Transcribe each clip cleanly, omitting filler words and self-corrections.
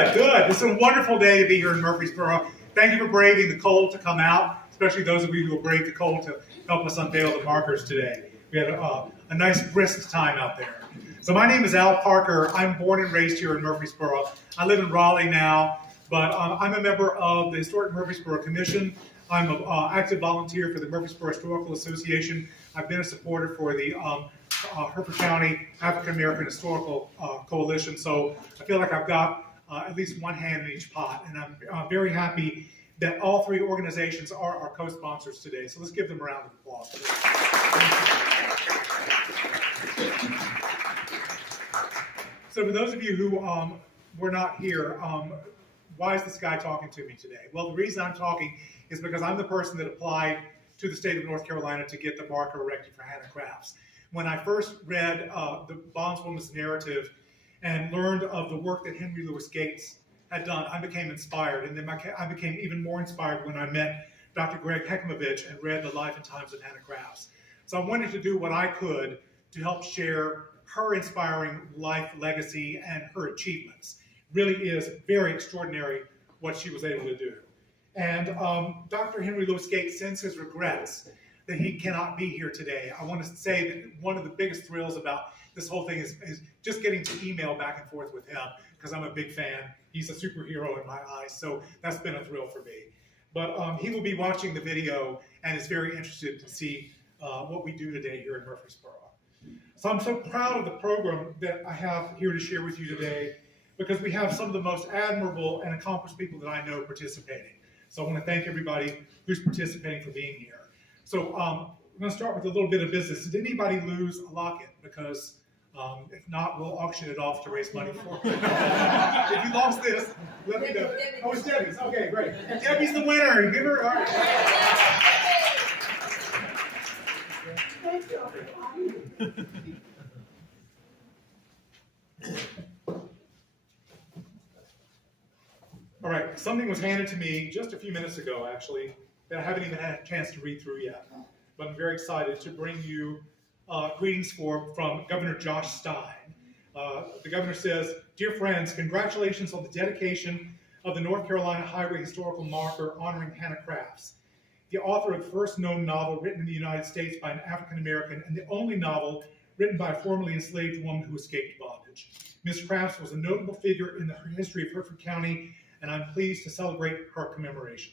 Good, good. It's a wonderful day to be here in Murfreesboro. Thank you for braving the cold to come out, especially those of you who have braved the cold to help us unveil the markers today. We had a nice brisk time out there. So my name is Al Parker. I'm born and raised here in Murfreesboro. I live in Raleigh now, but I'm a member of the Historic Murfreesboro Commission. I'm an active volunteer for the Murfreesboro Historical Association. I've been a supporter for the Hereford County African American Historical Coalition, so I feel like I've got at least one hand in each pot, and I'm very happy that all three organizations are our co-sponsors today. So let's give them a round of applause. So for those of you who were not here, why is this guy talking to me today? Well, the reason I'm talking is because I'm the person that applied to the state of North Carolina to get the marker erected for Hannah Crafts. When I first read the bondswoman's narrative and learned of the work that Henry Louis Gates had done, I became inspired. And then I became even more inspired when I met Dr. Greg Heckmovich and read the life and times of Hannah Crafts. So I wanted to do what I could to help share her inspiring life legacy and her achievements. Really is very extraordinary what she was able to do. And Dr. Henry Louis Gates sends his regrets that he cannot be here today. I want to say that one of the biggest thrills about this whole thing is just getting to email back and forth with him, because I'm a big fan. He's a superhero in my eyes, so that's been a thrill for me. But he will be watching the video and is very interested to see what we do today here in Murfreesboro. So I'm so proud of the program that I have here to share with you today, because we have some of the most admirable and accomplished people that I know participating. So I want to thank everybody who's participating for being here. So we're going to start with a little bit of business. Did anybody lose a locket? Because if not, we'll auction it off to raise money for it. If you lost this, let me know. Oh, it's Debbie's. Okay, great. Debbie's the winner. Give her. All right. Thank you. All right, something was handed to me just a few minutes ago, actually, that I haven't even had a chance to read through yet. But I'm very excited to bring you greetings from Governor Josh Stein. The governor says, "Dear friends, congratulations on the dedication of the North Carolina Highway Historical Marker honoring Hannah Crafts, the author of the first known novel written in the United States by an African American and the only novel written by a formerly enslaved woman who escaped bondage. Ms. Crafts was a notable figure in the history of Hereford County, and I'm pleased to celebrate her commemoration.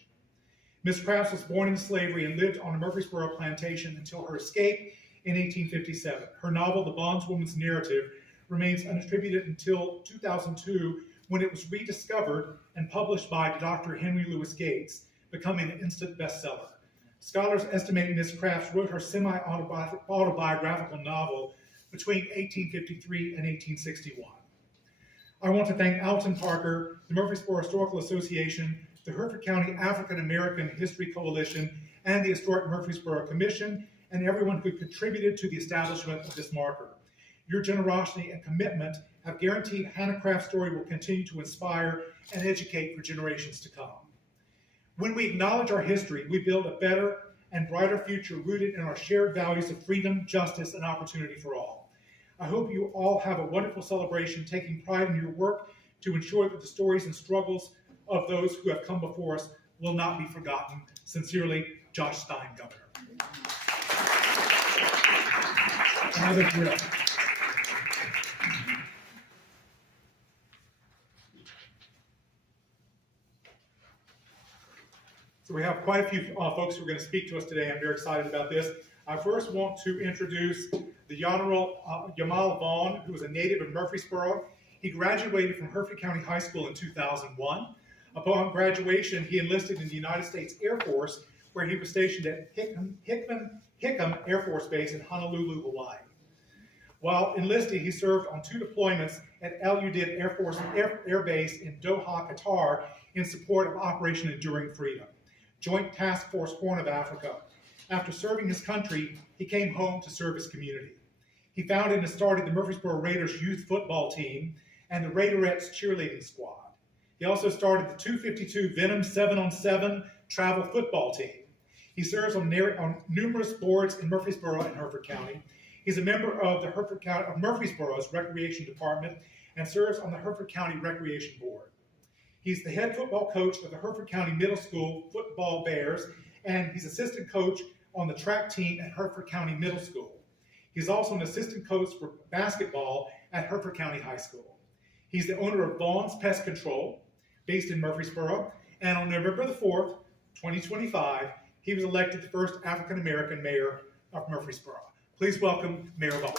Ms. Crafts was born into slavery and lived on a Murfreesboro plantation until her escape in 1857. Her novel, The Bondswoman's Narrative, remains unattributed until 2002, when it was rediscovered and published by Dr. Henry Louis Gates, becoming an instant bestseller. Scholars estimate Ms. Crafts wrote her semi-autobiographical novel between 1853 and 1861. I want to thank Alton Parker, the Murfreesboro Historical Association, the Hereford County African American History Coalition, and the Historic Murfreesboro Commission, and everyone who contributed to the establishment of this marker. Your generosity and commitment have guaranteed Hannah Craft's story will continue to inspire and educate for generations to come. When we acknowledge our history, we build a better and brighter future rooted in our shared values of freedom, justice, and opportunity for all. I hope you all have a wonderful celebration, taking pride in your work to ensure that the stories and struggles of those who have come before us will not be forgotten. Sincerely, Josh Stein, Governor." Another drill. So we have quite a few folks who are going to speak to us today. I'm very excited about this. I first want to introduce the Honorable Yamal Vaughn, who is a native of Murfreesboro. He graduated from Hereford County High School in 2001. Upon graduation, he enlisted in the United States Air Force, where he was stationed at Hickam Air Force Base in Honolulu, Hawaii. While enlisted, he served on 2 deployments at Al Udeid Air Base in Doha, Qatar, in support of Operation Enduring Freedom, Joint Task Force Horn of Africa. After serving his country, he came home to serve his community. He founded and started the Murfreesboro Raiders youth football team and the Raiderettes cheerleading squad. He also started the 252 Venom 7-on-7 travel football team. He serves on numerous boards in Murfreesboro and Hereford County. He's a member of the Murfreesboro's Recreation Department and serves on the Hereford County Recreation Board. He's the head football coach of the Hereford County Middle School Football Bears, and he's assistant coach on the track team at Hereford County Middle School. He's also an assistant coach for basketball at Hereford County High School. He's the owner of Vaughn's Pest Control, based in Murfreesboro, and on November the 4th, 2025, he was elected the first African-American mayor of Murfreesboro. Please welcome Mayor Vaughn.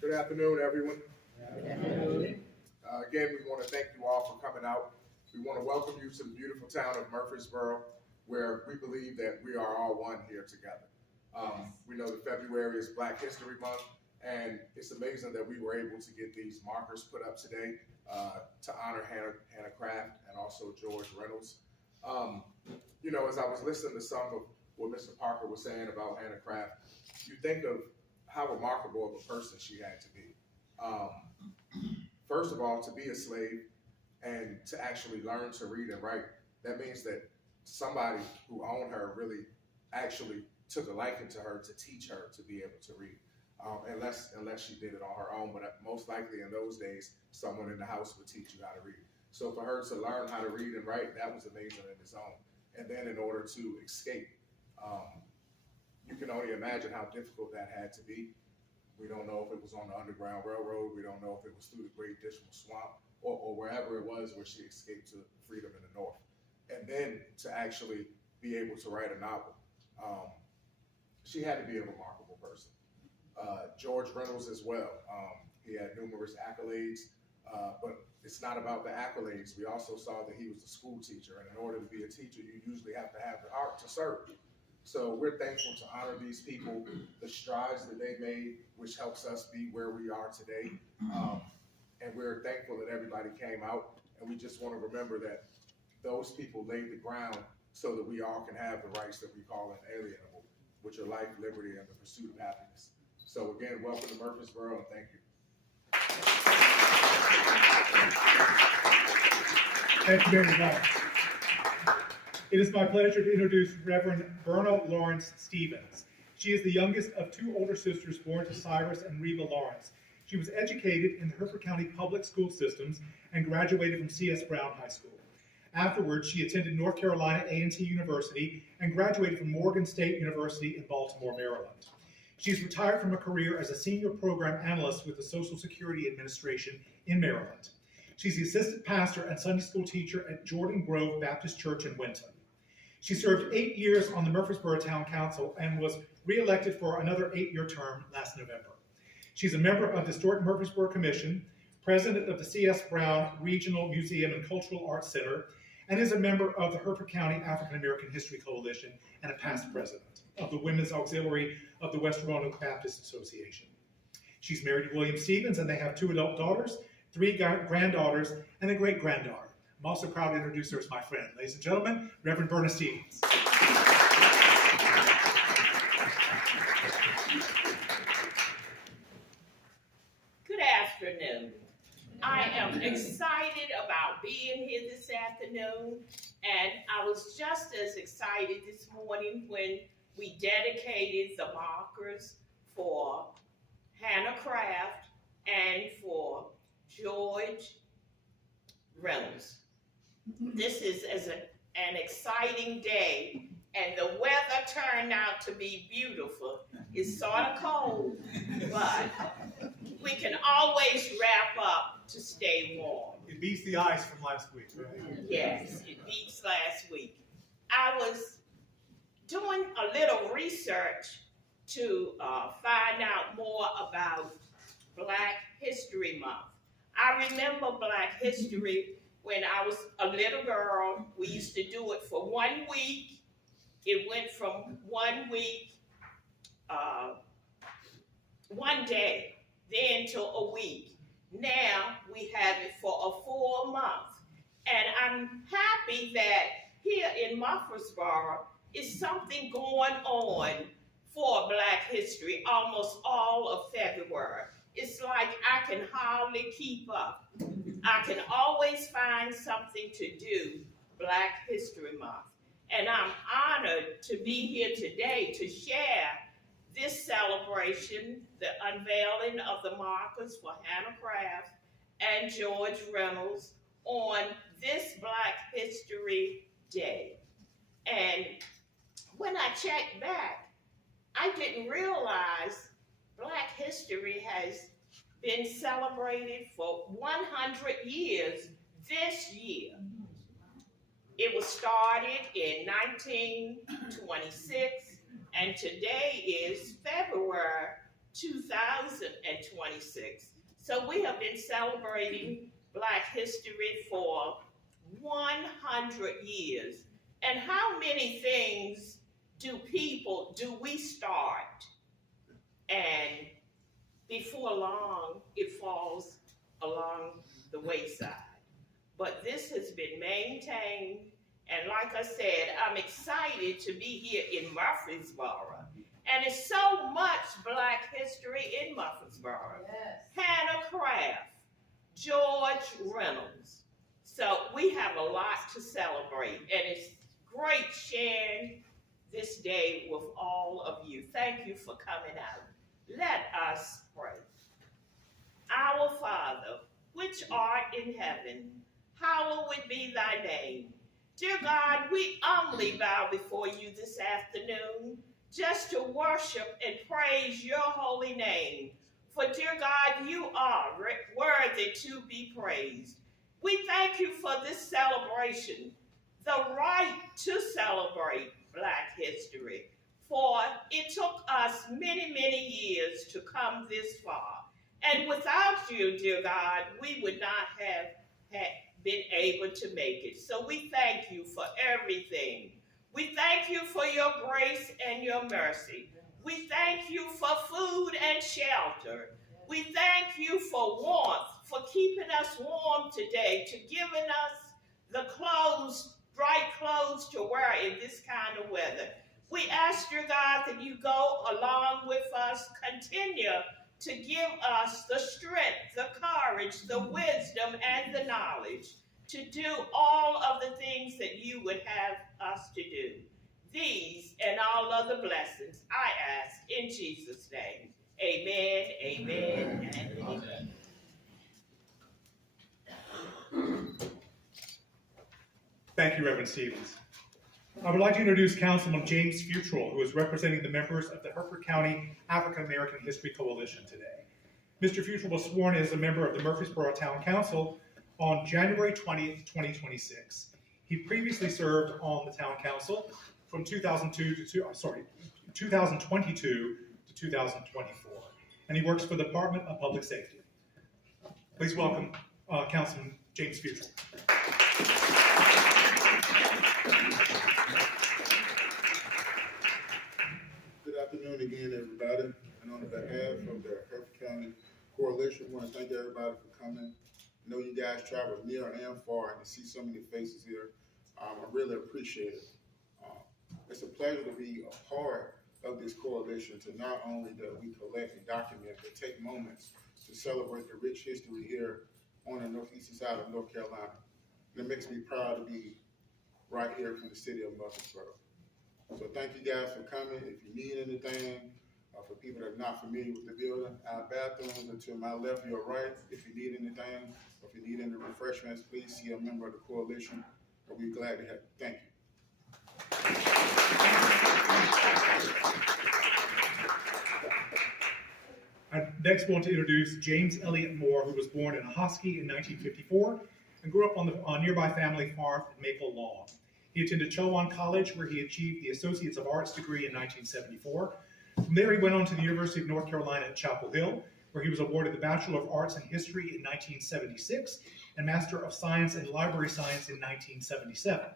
Good afternoon, everyone. Again, we want to thank you all for coming out. We want to welcome you to the beautiful town of Murfreesboro, where we believe that we are all one here together. We know that February is Black History Month, and it's amazing that we were able to get these markers put up today to honor Hannah Craft and also George Reynolds. You know, as I was listening to some of what Mr. Parker was saying about Hannah Craft, you think of how remarkable of a person she had to be. First of all, to be a slave and to actually learn to read and write, that means that somebody who owned her really actually took a liking to her to teach her to be able to read, unless she did it on her own. But most likely in those days, someone in the house would teach you how to read. So for her to learn how to read and write, that was amazing in its own. And then in order to escape, you can only imagine how difficult that had to be. We don't know if it was on the Underground Railroad. We don't know if it was through the Great Dismal Swamp or wherever it was where she escaped to freedom in the North. And then to actually be able to write a novel. She had to be a remarkable person. George Reynolds as well. He had numerous accolades, but it's not about the accolades. We also saw that he was a school teacher, and in order to be a teacher, you usually have to have the heart to serve. So we're thankful to honor these people, the strides that they made, which helps us be where we are today. And we're thankful that everybody came out, and we just want to remember that those people laid the ground so that we all can have the rights that we call inalienable, which are life, liberty, and the pursuit of happiness. So again, welcome to Murfreesboro, and thank you. Thank you very much. It is my pleasure to introduce Reverend Verna Lawrence Stevens. She is the youngest of two older sisters born to Cyrus and Reva Lawrence. She was educated in the Hereford County public school systems and graduated from C.S. Brown High School. Afterwards, she attended North Carolina A&T University and graduated from Morgan State University in Baltimore, Maryland. She's retired from a career as a senior program analyst with the Social Security Administration in Maryland. She's the assistant pastor and Sunday school teacher at Jordan Grove Baptist Church in Winton. She served 8 years on the Murfreesboro Town Council and was re-elected for another 8-year term last November. She's a member of the Historic Murfreesboro Commission, president of the C.S. Brown Regional Museum and Cultural Arts Center, and is a member of the Hereford County African American History Coalition and a past president of the Women's Auxiliary of the West Roanoke Baptist Association. She's married to William Stevens, and they have 2 adult daughters, 3 granddaughters, and a great-granddaughter. I'm also proud to introduce her as my friend. Ladies and gentlemen, Reverend Verna Stevens. Good afternoon. I am excited about being here this afternoon, and I was just as excited this morning when we dedicated the markers for Hannah Craft and for George Reynolds. This is an exciting day, and the weather turned out to be beautiful. It's sort of cold, but we can always wrap up to stay warm. It beats the ice from last week, right? Yes, it beats last week. I was doing a little research to find out more about Black History Month. I remember Black History when I was a little girl. We used to do it for 1 week. It went from 1 week, 1 day, then to a week. Now we have it for a full month. And I'm happy that here in Murfreesboro is something going on for Black history almost all of February. It's like I can hardly keep up. I can always find something to do Black History Month. And I'm honored to be here today to share this celebration, the unveiling of the markers for Hannah Craft and George Reynolds on this Black History Day. And when I checked back, I didn't realize Black history has been celebrated for 100 years this year. It was started in 1926, and today is February 2026. So we have been celebrating Black history for 100 years. And how many things do we start, and before long it falls along the wayside? But this has been maintained, and like I said, I'm excited to be here in Murfreesboro. And it's so much Black history in Murfreesboro. Yes. Hannah Craft, George Reynolds. So we have a lot to celebrate, and it's great sharing this day with all of you. Thank you for coming out. Let us pray. Our Father, which art in heaven, hallowed be thy name. Dear God, we humbly bow before you this afternoon just to worship and praise your holy name. For dear God, you are worthy to be praised. We thank you for this celebration, the right to celebrate Black history. For it took us many, many years to come this far. And without you, dear God, we would not have been able to make it. So we thank you for everything. We thank you for your grace and your mercy. We thank you for food and shelter. We thank you for warmth, for keeping us warm today, to giving us the clothes, bright clothes to wear in this kind of weather. We ask, dear God, that you go along with us, continue to give us the strength, the courage, the wisdom, and the knowledge to do all of the things that you would have us to do. These and all other blessings I ask in Jesus' name. Amen, amen, and amen. Thank you, Reverend Stevens. I would like to introduce Councilman James Futrell, who is representing the members of the Hertford County African American History Coalition today. Mr. Futrell was sworn as a member of the Murfreesboro Town Council on January 20th, 2026. He previously served on the Town Council from 2022 to 2024, and he works for the Department of Public Safety. Please welcome Councilman James Futrell. Good afternoon again, everybody. And on behalf of the Hertford County Coalition, I want to thank everybody for coming. I know you guys traveled near and far, and to see so many faces here, I really appreciate it. It's a pleasure to be a part of this coalition, to not only that we collect and document, but take moments to celebrate the rich history here on the northeastern side of North Carolina. And it makes me proud to be right here from the city of Murfreesboro. So thank you guys for coming. If you need anything, for people that are not familiar with the building, our bathrooms are to my left, your right. If you need anything, or if you need any refreshments, please see a member of the coalition. We'll be glad to have you. Thank you. I next want to introduce James Elliott Moore, who was born in Hosky in 1954 and grew up on the nearby family farm at Maple Lawn. He attended Chowan College, where he achieved the Associates of Arts degree in 1974. From there, he went on to the University of North Carolina at Chapel Hill, where he was awarded the Bachelor of Arts in History in 1976 and Master of Science in Library Science in 1977.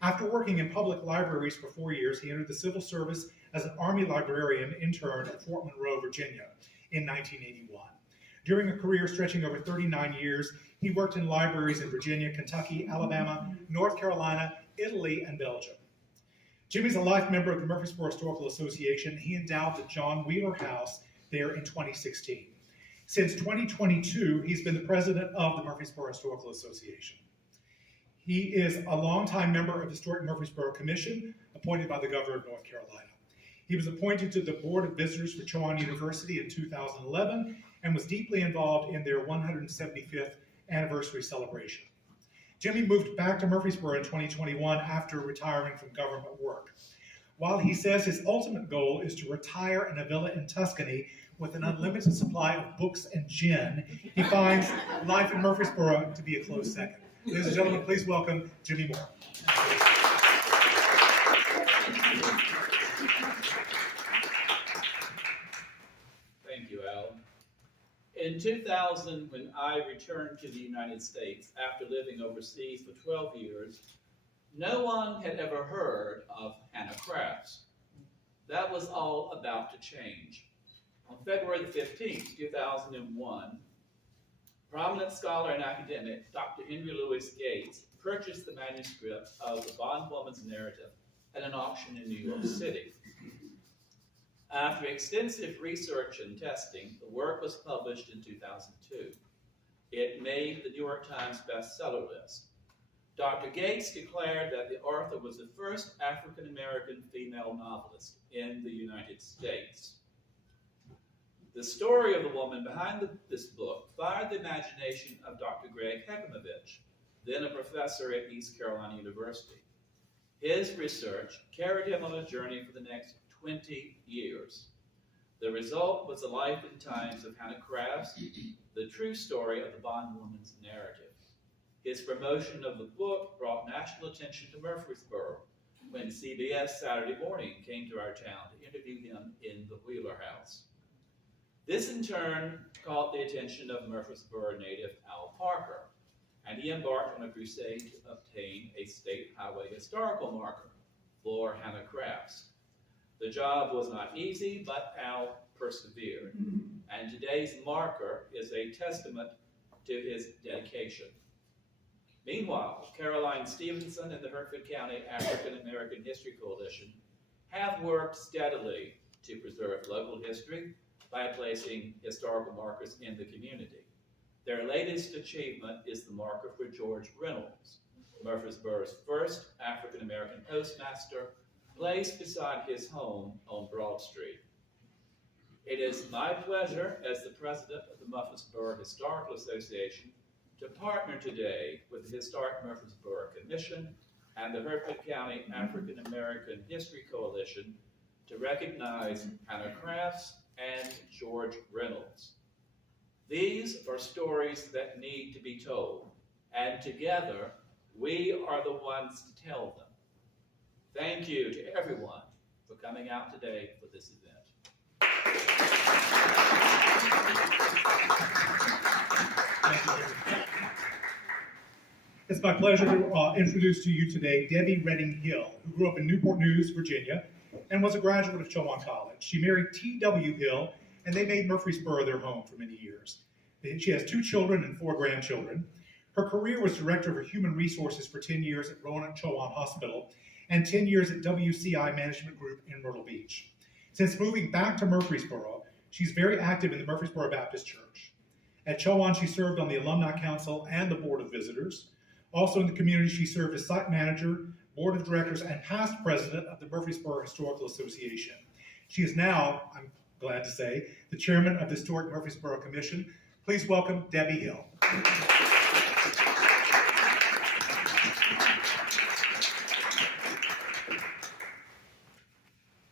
After working in public libraries for 4 years, he entered the civil service as an Army librarian intern at Fort Monroe, Virginia in 1981. During a career stretching over 39 years, he worked in libraries in Virginia, Kentucky, Alabama, North Carolina, Italy, and Belgium. Jimmy's a life member of the Murfreesboro Historical Association. He endowed the John Wheeler House there in 2016. Since 2022, he's been the president of the Murfreesboro Historical Association. He is a longtime member of the Historic Murfreesboro Commission, appointed by the Governor of North Carolina. He was appointed to the Board of Visitors for Chowan University in 2011 and was deeply involved in their 175th anniversary celebration. Jimmy moved back to Murfreesboro in 2021 after retiring from government work. While he says his ultimate goal is to retire in a villa in Tuscany with an unlimited supply of books and gin, he finds life in Murfreesboro to be a close second. Ladies and gentlemen, please welcome Jimmy Moore. Thank you, Alan. In 2000, when I returned to the United States after living overseas for 12 years, no one had ever heard of Hannah Crafts. That was all about to change. On February the 15th, 2001, prominent scholar and academic Dr. Henry Louis Gates purchased the manuscript of the bondwoman's narrative at an auction in New York City. After extensive research and testing, the work was published in 2002. It made the New York Times bestseller list. Dr. Gates declared that the author was the first African-American female novelist in the United States. The story of the woman behind this book fired the imagination of Dr. Greg Hekimovich, then a professor at East Carolina University. His research carried him on a journey for the next 20 years. The result was the life and times of Hannah Crafts, the true story of the bondwoman's narrative. His promotion of the book brought national attention to Murfreesboro when CBS Saturday Morning came to our town to interview him in the Wheeler House. This in turn caught the attention of Murfreesboro native Al Parker, and he embarked on a crusade to obtain a state highway historical marker for Hannah Crafts. The job was not easy, but Al persevered, and today's marker is a testament to his dedication. Meanwhile, Caroline Stevenson and the Hertford County African American History Coalition have worked steadily to preserve local history by placing historical markers in the community. Their latest achievement is the marker for George Reynolds, Murfreesboro's first African American postmaster, placed beside his home on Broad Street. It is my pleasure as the president of the Murfreesboro Historical Association to partner today with the Historic Murfreesboro Commission and the Hertford County African American History Coalition to recognize Hannah Crafts and George Reynolds. These are stories that need to be told, and together we are the ones to tell them. Thank you to everyone for coming out today for this event. Thank you. It's my pleasure to introduce to you today Debbie Redding Hill, who grew up in Newport News, Virginia, and was a graduate of Chowan College. She married T.W. Hill, and they made Murfreesboro their home for many years. She has 2 children and 4 grandchildren. Her career was director of human resources for 10 years at Roanoke Chowan Hospital and 10 years at WCI Management Group in Myrtle Beach. Since moving back to Murfreesboro, she's very active in the Murfreesboro Baptist Church. At Chowan, she served on the Alumni Council and the Board of Visitors. Also in the community, she served as site manager, board of directors, and past president of the Murfreesboro Historical Association. She is now, I'm glad to say, the chairman of the Historic Murfreesboro Commission. Please welcome Debbie Hill.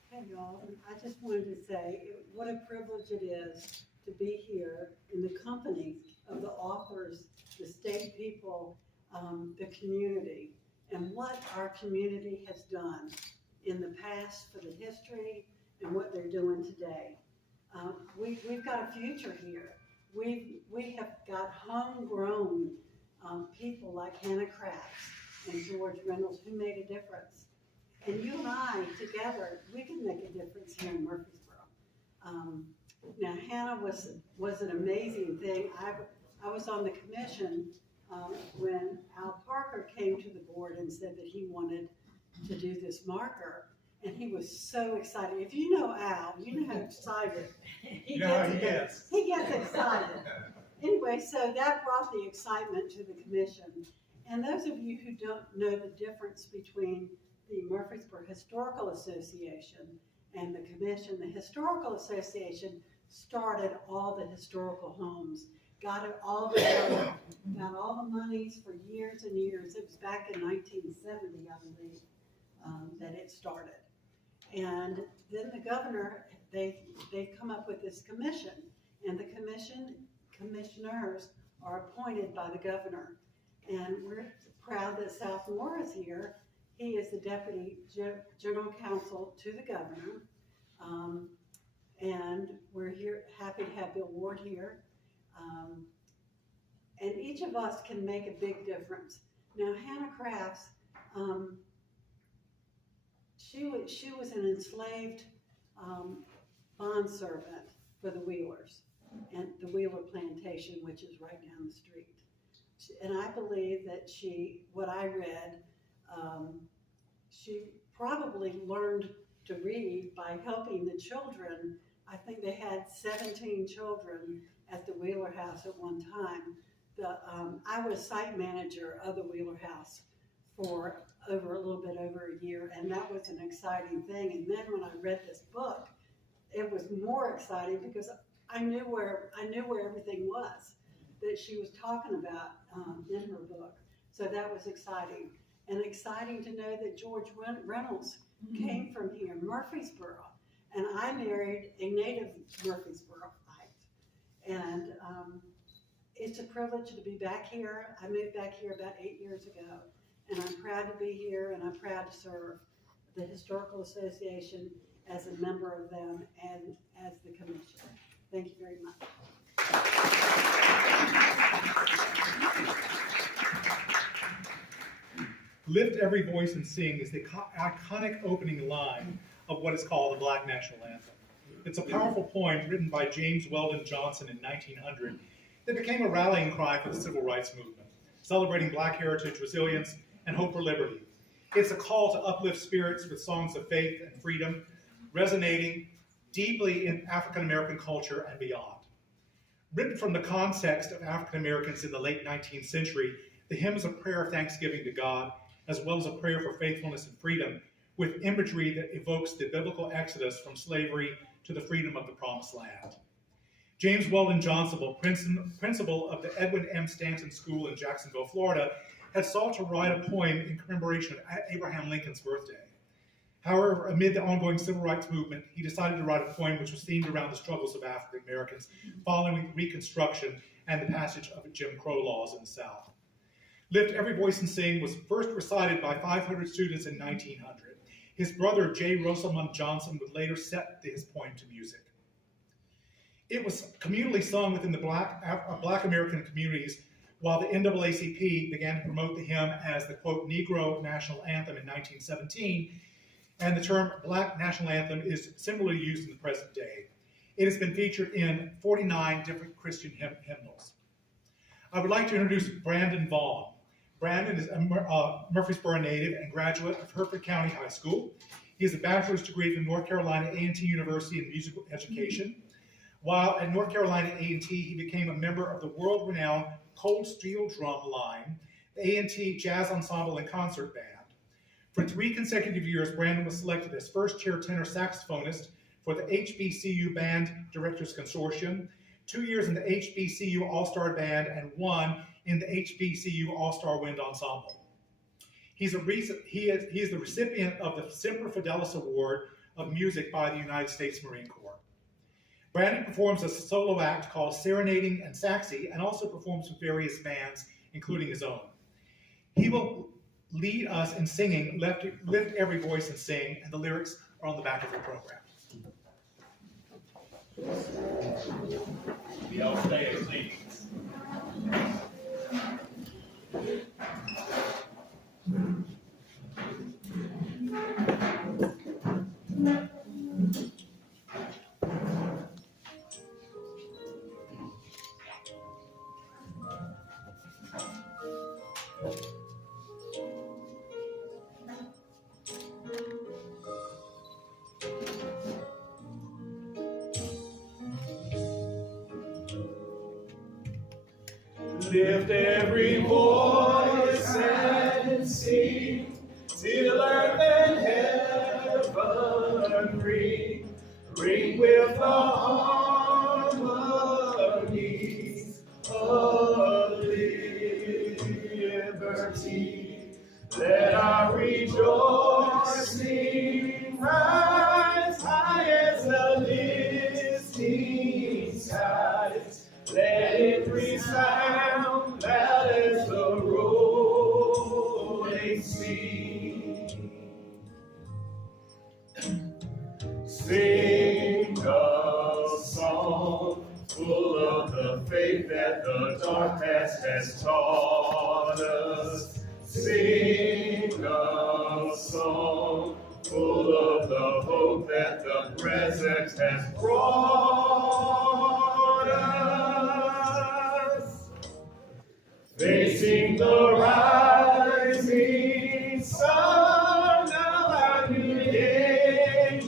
Hey y'all, I just wanted to say what a privilege it is to be here in the company of the authors, the state people, the community, and what our community has done in the past for the history and what they're doing today. We've got a future here. We have got homegrown people like Hannah Crafts and George Reynolds who made a difference. And you and I together, we can make a difference here in Murfreesboro. Now Hannah was an amazing thing. I was on the commission when Al Parker came to the board and said that he wanted to do this marker, and he was so excited. If you know Al, you know how excited he gets. He gets excited. Anyway, so that brought the excitement to the commission, And those of you who don't know the difference between the Murfreesboro Historical Association and the commission, the Historical Association started all the historical homes, got it all together, got all the monies for years and years. It was back in 1970, I believe, that it started. And then the governor, they've come up with this commission, and the commissioners are appointed by the governor. And we're proud that South Moore is here. He is the Deputy General Counsel to the governor. And we're here, happy to have Bill Ward here. And each of us can make a big difference. Now, Hannah Crafts, she was an enslaved bondservant for the Wheelers and the Wheeler Plantation, which is right down the street. And I believe that what I read, she probably learned to read by helping the children. I think they had 17 children at the Wheeler House at one time. I was site manager of the Wheeler House for a little bit over a year, and that was an exciting thing. And then when I read this book, it was more exciting because I knew where everything was that she was talking about in her book. So that was exciting. And exciting to know that George Reynolds came from here, Murfreesboro. And I married a native Murfreesboroite. And it's a privilege to be back here. I moved back here about 8 years ago. And I'm proud to be here, and I'm proud to serve the Historical Association as a member of them and as the commissioner. Thank you very much. Lift Every Voice and Sing is the iconic opening line of what is called the Black National Anthem. It's a powerful poem written by James Weldon Johnson in 1900 that became a rallying cry for the civil rights movement, celebrating Black heritage, resilience, and hope for liberty. It's a call to uplift spirits with songs of faith and freedom, resonating deeply in African American culture and beyond. Written from the context of African Americans in the late 19th century, the hymn is a prayer of thanksgiving to God, as well as a prayer for faithfulness and freedom, with imagery that evokes the biblical exodus from slavery to the freedom of the Promised Land. James Weldon Johnson, principal of the Edwin M. Stanton School in Jacksonville, Florida, had sought to write a poem in commemoration of Abraham Lincoln's birthday. However, amid the ongoing civil rights movement, he decided to write a poem which was themed around the struggles of African Americans following Reconstruction and the passage of Jim Crow laws in the South. Lift Every Voice and Sing was first recited by 500 students in 1900. His brother, J. Rosamond Johnson, would later set his poem to music. It was communally sung within the Black American communities, while the NAACP began to promote the hymn as the, quote, Negro National Anthem in 1917, and the term Black National Anthem is similarly used in the present day. It has been featured in 49 different Christian hymnals. I would like to introduce Brandon Vaughn. Brandon is a Murfreesboro native and graduate of Hereford County High School. He has a bachelor's degree from North Carolina A&T University in musical education. While at North Carolina A&T, he became a member of the world-renowned Cold Steel Drum Line, the A&T Jazz Ensemble and Concert Band. For 3 consecutive years, Brandon was selected as first-chair tenor saxophonist for the HBCU Band Directors Consortium, 2 years in the HBCU All-Star Band, and 1 in the HBCU All-Star Wind Ensemble. He is the recipient of the Semper Fidelis Award of Music by the United States Marine Corps. Brandon performs a solo act called Serenading and Saxy, and also performs with various bands, including his own. He will lead us in singing Lift Every Voice and Sing, and the lyrics are on the back of your program. The I'll stay sings. Lift every voice and sing, till earth and heaven ring. Ring with the harmonies of liberty. Let our rejoicing rise high as the listening skies. Let it resound loud as the rolling sea. Sing a song full of the faith that the dark past has taught us. Sing a song full of the hope that the present has brought us. Facing the rising sun, now our new day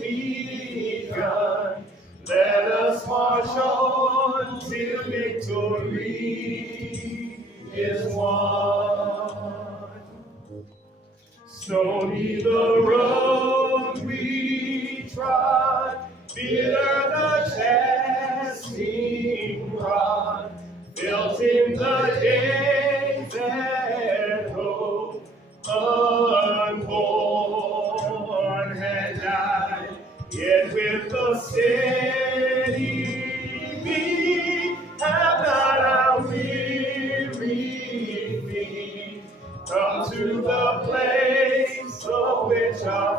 begun. Let us march on till victory is won. Stony the road we trod, bitter the chastening rod, built in the days that hope unborn had died, yet with the steady beat have not our weary feet come to the place of which our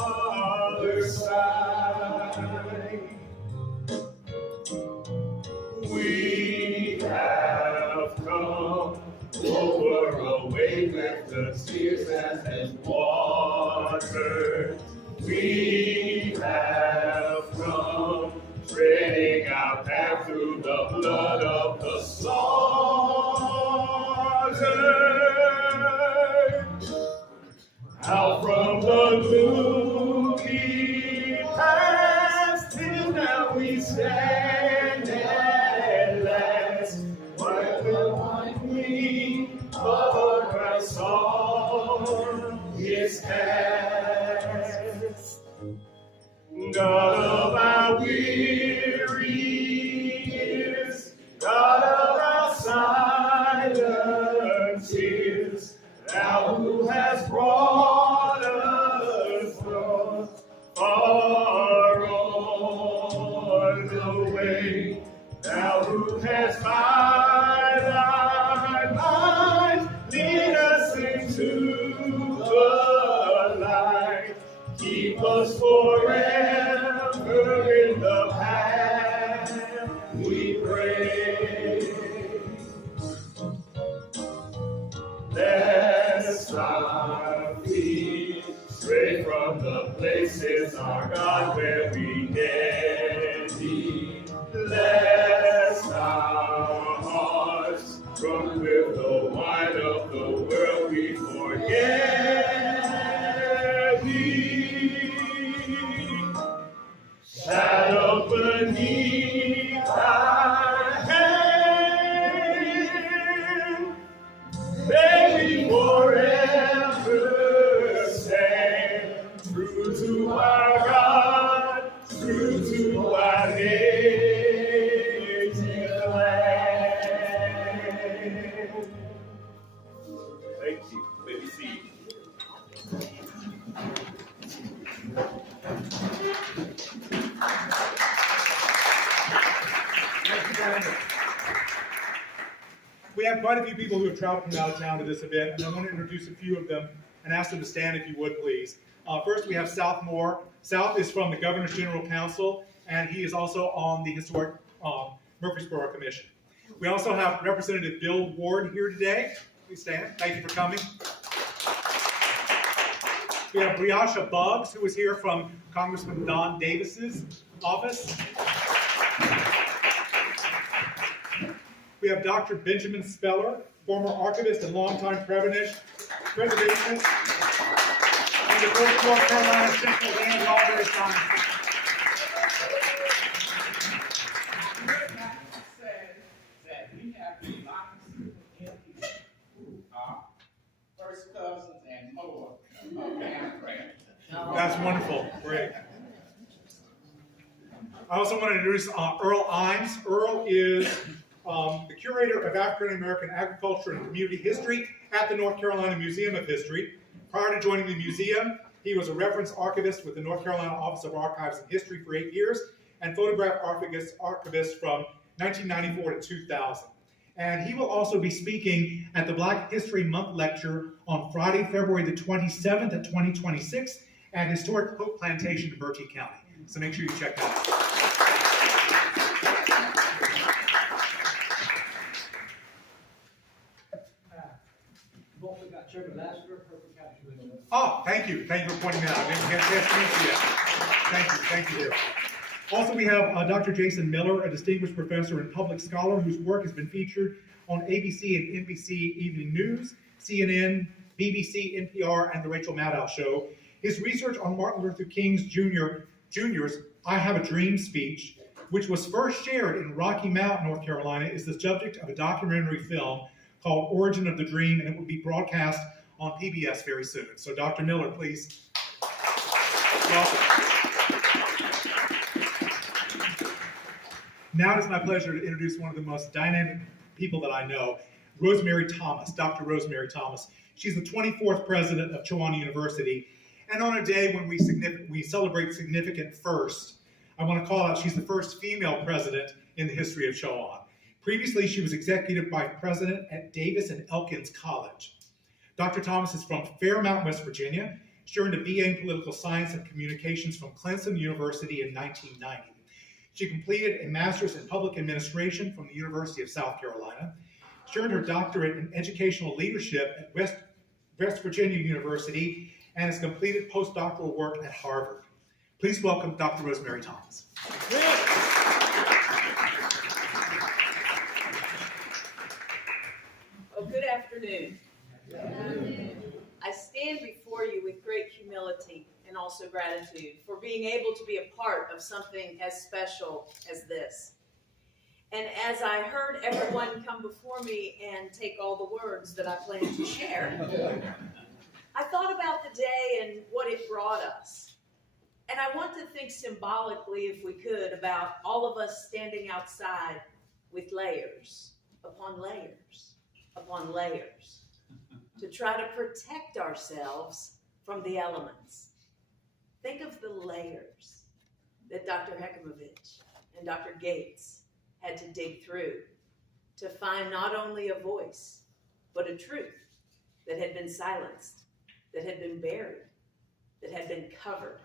fathers sighed. We have come over away with the tears and water. We have come treading our path through the blood of the slaughtered. Out from the gloomy past till now we stand at last. While the white wing of Christ's arm is cast. God of our weary years, God of our silent tears, thou who hast brought us from far on the way, thou who hast by thy mind lead us into the light. Keep us forever in the path we pray. Lest our feet stray from the places, our God, where we get thee. Lest our hearts, drunk with the wine of the world, we forget thee. Shadow beneath thy hand, may we forever stand, true to our God, true to our native land. Thank you. May we see. We have quite a few people who have traveled from out of town to this event, and I want to introduce a few of them and ask them to stand if you would, please. First, we have South Moore. South is from the Governor's General Council, and he is also on the Historic Murfreesboro Commission. We also have Representative Bill Ward here today. Please stand. Thank you for coming. We have Briasha Buggs, who is here from Congressman Don Davis's office. We have Dr. Benjamin Speller, former archivist and longtime preservationist, and the first North Carolina Central Land Library Science. Says that we have to wonderful. Great. I also want to introduce Earl Imes. Earl is the curator of African American agriculture and community history at the North Carolina Museum of History. Prior to joining the museum, he was a reference archivist with the North Carolina Office of Archives and History for 8 years and photograph archivist from 1994 to 2000. And he will also be speaking at the Black History Month lecture on Friday, February the 27th of 2026 at Historic Hope Plantation in Berkeley County. So make sure you check that out. Oh, thank you. Thank you for pointing that out. I didn't get a chance to meet you yet. Thank you. Thank you. Also, we have Dr. Jason Miller, a distinguished professor and public scholar whose work has been featured on ABC and NBC Evening News, CNN, BBC, NPR, and The Rachel Maddow Show. His research on Martin Luther King Jr.'s I Have a Dream speech, which was first shared in Rocky Mount, North Carolina, is the subject of a documentary film called Origin of the Dream, and it will be broadcast on PBS very soon. So Dr. Miller, please. Welcome. Now it is my pleasure to introduce one of the most dynamic people that I know, Rosemary Thomas, Dr. Rosemary Thomas. She's the 24th president of Chowan University. And on a day when we celebrate significant firsts, I want to call out she's the first female president in the history of Chowan. Previously, she was executive vice president at Davis and Elkins College. Dr. Thomas is from Fairmount, West Virginia. She earned a BA in Political Science and Communications from Clemson University in 1990. She completed a master's in Public Administration from the University of South Carolina. She earned her doctorate in Educational Leadership at West Virginia University and has completed postdoctoral work at Harvard. Please welcome Dr. Rosemary Thomas. Well, good afternoon. I stand before you with great humility and also gratitude for being able to be a part of something as special as this. And as I heard everyone come before me and take all the words that I plan to share, I thought about the day and what it brought us. And I want to think symbolically, if we could, about all of us standing outside with layers upon layers upon layers to try to protect ourselves from the elements. Think of the layers that Dr. Hekimovich and Dr. Gates had to dig through to find not only a voice, but a truth that had been silenced, that had been buried, that had been covered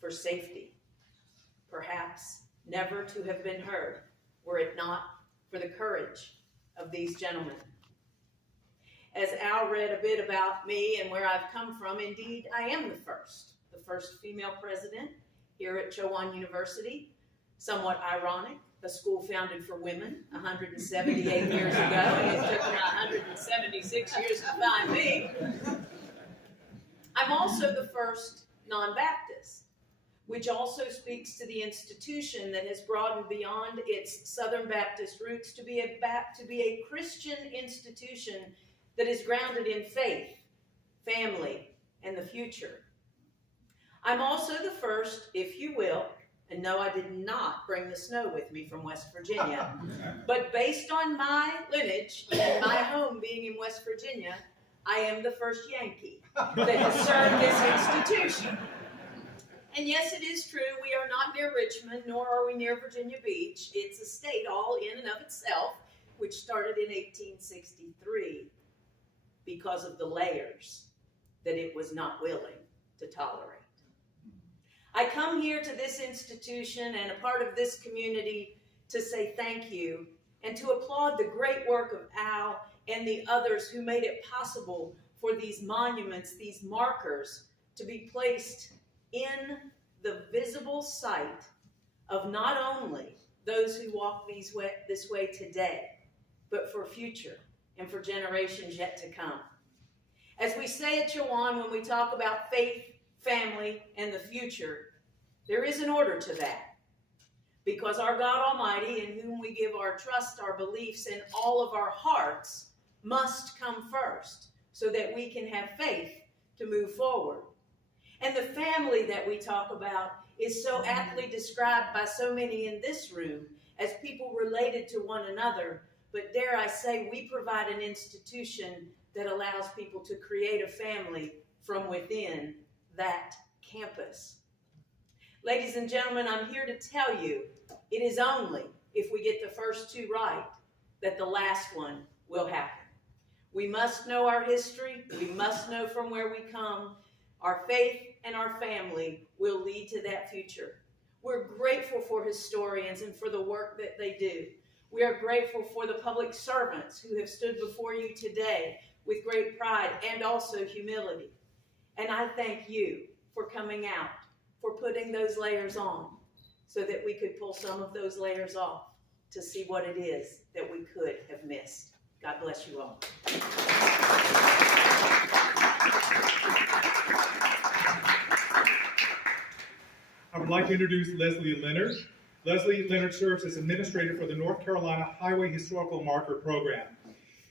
for safety, perhaps never to have been heard were it not for the courage of these gentlemen. As Al read a bit about me and where I've come from, indeed, I am the first female president here at Chowan University. Somewhat ironic, a school founded for women 178 years ago, and it took me 176 years to find me. I'm also the first non-Baptist, which also speaks to the institution that has broadened beyond its Southern Baptist roots to be a Christian institution that is grounded in faith, family, and the future. I'm also the first, if you will, and no, I did not bring the snow with me from West Virginia, but based on my lineage and my home being in West Virginia, I am the first Yankee that has served this institution. And yes, it is true, we are not near Richmond, nor are we near Virginia Beach. It's a state all in and of itself, which started in 1863 because of the layers that it was not willing to tolerate. I come here to this institution and a part of this community to say thank you and to applaud the great work of Al and the others who made it possible for these monuments, these markers, to be placed in the visible sight of not only those who walk this way today, but for future and for generations yet to come. As we say at Chowan, when we talk about faith, family, and the future, there is an order to that. Because our God Almighty, in whom we give our trust, our beliefs, and all of our hearts, must come first so that we can have faith to move forward. And the family that we talk about is so aptly described by so many in this room as people related to one another. But dare I say, we provide an institution that allows people to create a family from within that campus. Ladies and gentlemen, I'm here to tell you, it is only if we get the first two right that the last one will happen. We must know our history. We must know from where we come. Our faith and our family will lead to that future. We're grateful for historians and for the work that they do. We are grateful for the public servants who have stood before you today with great pride and also humility. And I thank you for coming out, for putting those layers on so that we could pull some of those layers off to see what it is that we could have missed. God bless you all. I would like to introduce Leslie Leonard. Leslie Leonard serves as administrator for the North Carolina Highway Historical Marker Program.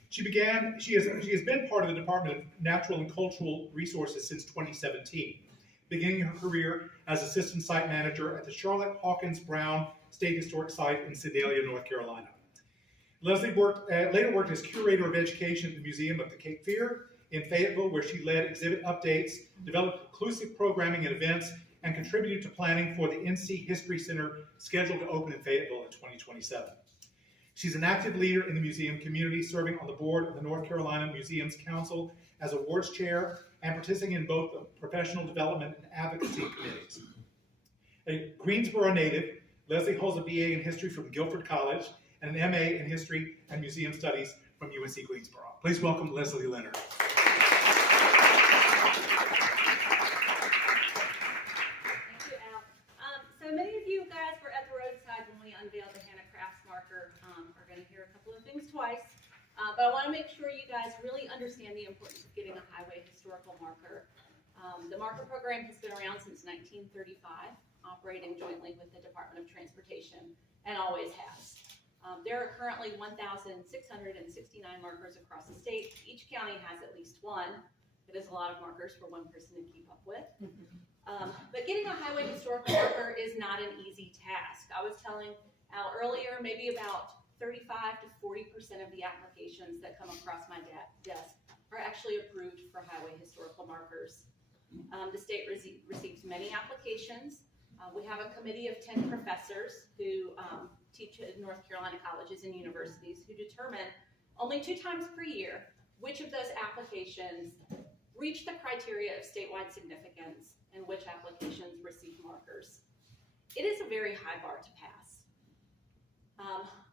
She has been part of the Department of Natural and Cultural Resources since 2017, beginning her career as assistant site manager at the Charlotte Hawkins Brown State Historic Site in Sedalia, North Carolina. Leslie later worked as curator of education at the Museum of the Cape Fear in Fayetteville, where she led exhibit updates, developed inclusive programming and events, and contributed to planning for the NC History Center scheduled to open in Fayetteville in 2027. She's an active leader in the museum community, serving on the board of the North Carolina Museums Council as awards chair and participating in both the professional development and advocacy committees. A Greensboro native, Leslie holds a BA in history from Guilford College and an MA in history and museum studies from UNC Greensboro. Please welcome Leslie Leonard. So many of you guys were at the roadside when we unveiled the Hannah Crafts marker. Are going to hear a couple of things twice, but I want to make sure you guys really understand the importance of getting a highway historical marker. The marker program has been around since 1935, operating jointly with the Department of Transportation, and always has. There are currently 1,669 markers across the state. Each county has at least one. It is a lot of markers for one person to keep up with. But getting a highway historical marker is not an easy task. I was telling Al earlier, maybe about 35 to 40% of the applications that come across my desk are actually approved for highway historical markers. The state receives many applications. We have a committee of 10 professors who teach at North Carolina colleges and universities who determine only 2 times per year which of those applications reach the criteria of statewide significance and which applications receive markers. It is a very high bar to pass.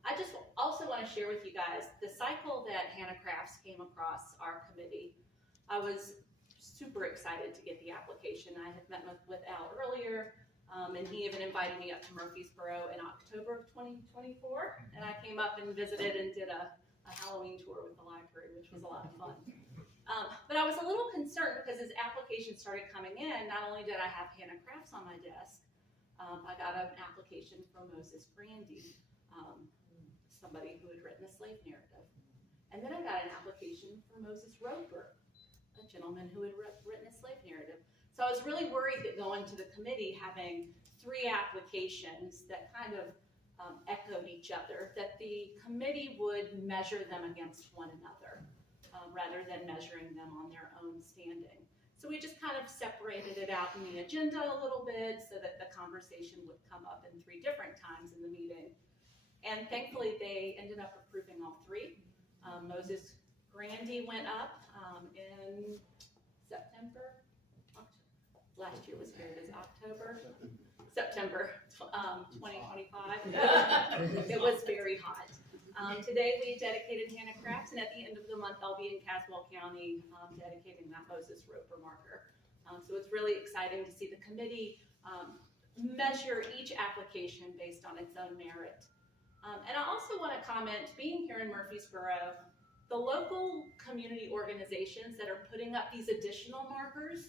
I just also want to share with you guys the cycle that Hannah Crafts came across our committee. I was super excited to get the application. I had met with Al earlier, and he even invited me up to Murfreesboro in October of 2024, and I came up and visited and did a Halloween tour with the library, which was a lot of fun. But I was a little concerned because as applications started coming in, not only did I have Hannah Crafts on my desk, I got an application from Moses Grandy, somebody who had written a slave narrative. And then I got an application for Moses Roper, a gentleman who had written a slave narrative. So I was really worried that going to the committee, having 3 applications that kind of echoed each other, that the committee would measure them against one another. Rather than measuring them on their own standing. So we just kind of separated it out in the agenda a little bit so that the conversation would come up in 3 different times in the meeting. And thankfully they ended up approving all 3. Moses Grandy went up in September. Last year was here, it is September 2025. It was very hot. Today we dedicated Hannah Crafts, and at the end of the month I'll be in Caswell County dedicating that Moses Roper marker. So it's really exciting to see the committee measure each application based on its own merit. And I also want to comment, being here in Murfreesboro, the local community organizations that are putting up these additional markers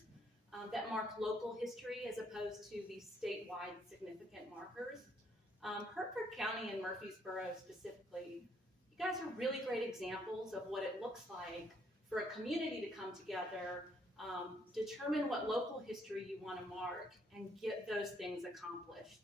that mark local history as opposed to these statewide significant markers. Hertford County and Murfreesboro specifically, you guys are really great examples of what it looks like for a community to come together determine what local history you want to mark, and get those things accomplished.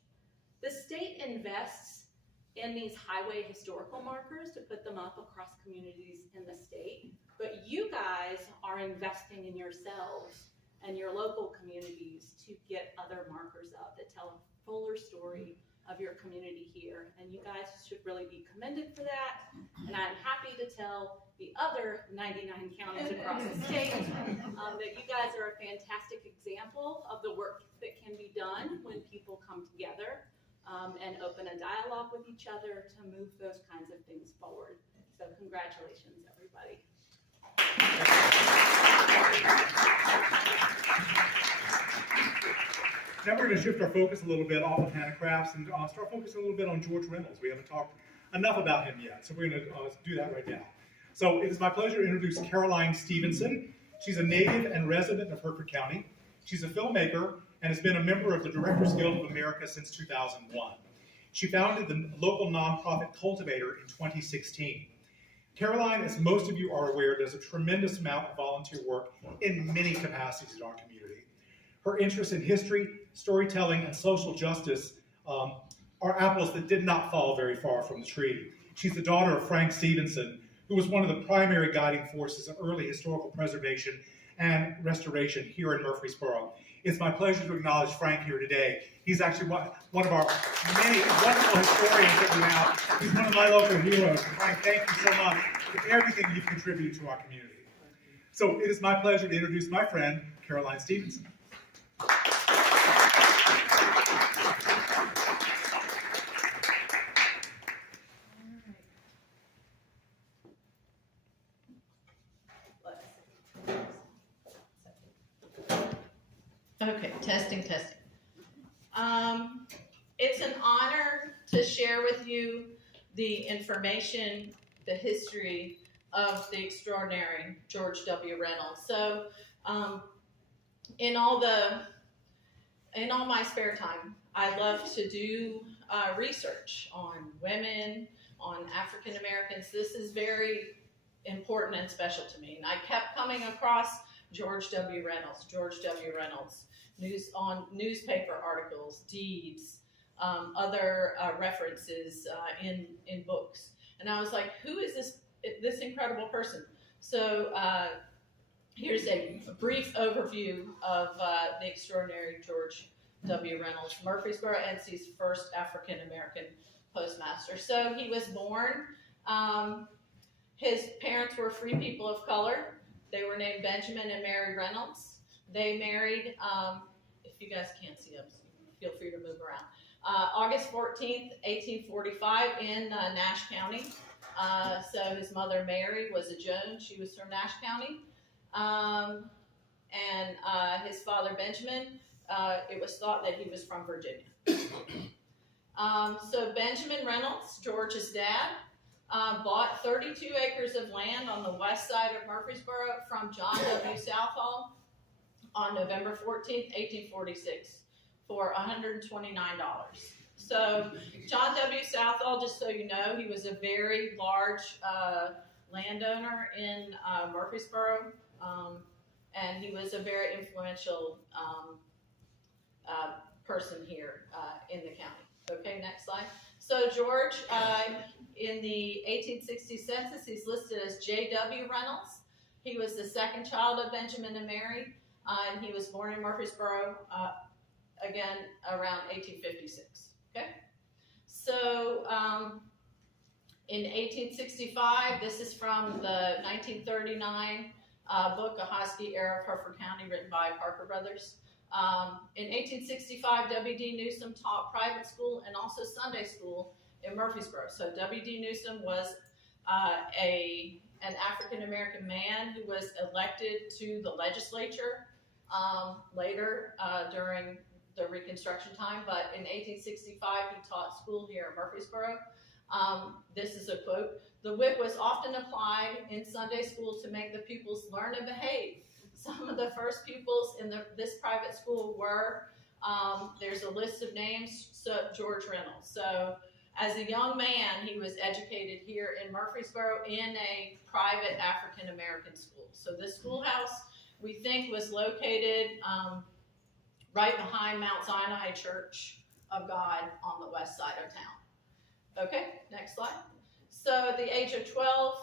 The state invests in these highway historical markers to put them up across communities in the state, but you guys are investing in yourselves and your local communities to get other markers up that tell a fuller story of your community here, and you guys should really be commended for that. And I'm happy to tell the other 99 counties across the state that you guys are a fantastic example of the work that can be done when people come together and open a dialogue with each other to move those kinds of things forward. So congratulations, everybody. Now we're going to shift our focus a little bit off of handicrafts and start focusing a little bit on George Reynolds. We haven't talked enough about him yet, so we're going to do that right now. So it is my pleasure to introduce Caroline Stevenson. She's a native and resident of Hertford County. She's a filmmaker and has been a member of the Directors Guild of America since 2001. She founded the local nonprofit Cultivator in 2016. Caroline, as most of you are aware, does a tremendous amount of volunteer work in many capacities in our community. Her interests in history, storytelling, and social justice are apples that did not fall very far from the tree. She's the daughter of Frank Stevenson, who was one of the primary guiding forces of early historical preservation and restoration here in Murfreesboro. It's my pleasure to acknowledge Frank here today. He's actually one of our many wonderful historians that we have. He's one of my local heroes. Frank, thank you so much for everything you've contributed to our community. So it is my pleasure to introduce my friend, Caroline Stevenson. Okay, testing. It's an honor to share with you the information, the history of the extraordinary George W. Reynolds. So, in all my spare time, I love to do research on women, on African Americans. This is very important and special to me. And I kept coming across George W. Reynolds, newspaper articles, deeds, other references in books. And I was like, who is this incredible person? So here's a brief overview of the extraordinary George W. Reynolds, Murfreesboro, NC's first African American postmaster. So he was born, his parents were free people of color. They were named Benjamin and Mary Reynolds. They married, if you guys can't see them, feel free to move around. August 14th, 1845 in Nash County. So his mother Mary was a Jones. She was from Nash County. And his father Benjamin, it was thought that he was from Virginia. So Benjamin Reynolds, George's dad, bought 32 acres of land on the west side of Murfreesboro from John W. Southall on November 14th, 1846 for $129. So John W. Southall, just so you know, he was a very large landowner in Murfreesboro, and he was a very influential person here in the county. Okay, next slide. So George, in the 1860 census, he's listed as J.W. Reynolds. He was the second child of Benjamin and Mary, and he was born in Murfreesboro, again, around 1856, okay? So in 1865, this is from the 1939 book, A Hosky Era of Hertford County, written by Parker Brothers. In 1865, W.D. Newsom taught private school and also Sunday school in Murfreesboro. So W.D. Newsom was an African-American man who was elected to the legislature later during the Reconstruction time, but in 1865 he taught school here in Murfreesboro. This is a quote: "The whip was often applied in Sunday school to make the pupils learn and behave. Some of the first pupils in this private school were, there's a list of names, so George Reynolds." So as a young man, he was educated here in Murfreesboro in a private African-American school. So this schoolhouse we think was located right behind Mount Sinai Church of God on the west side of town. Okay, next slide. So at the age of 12,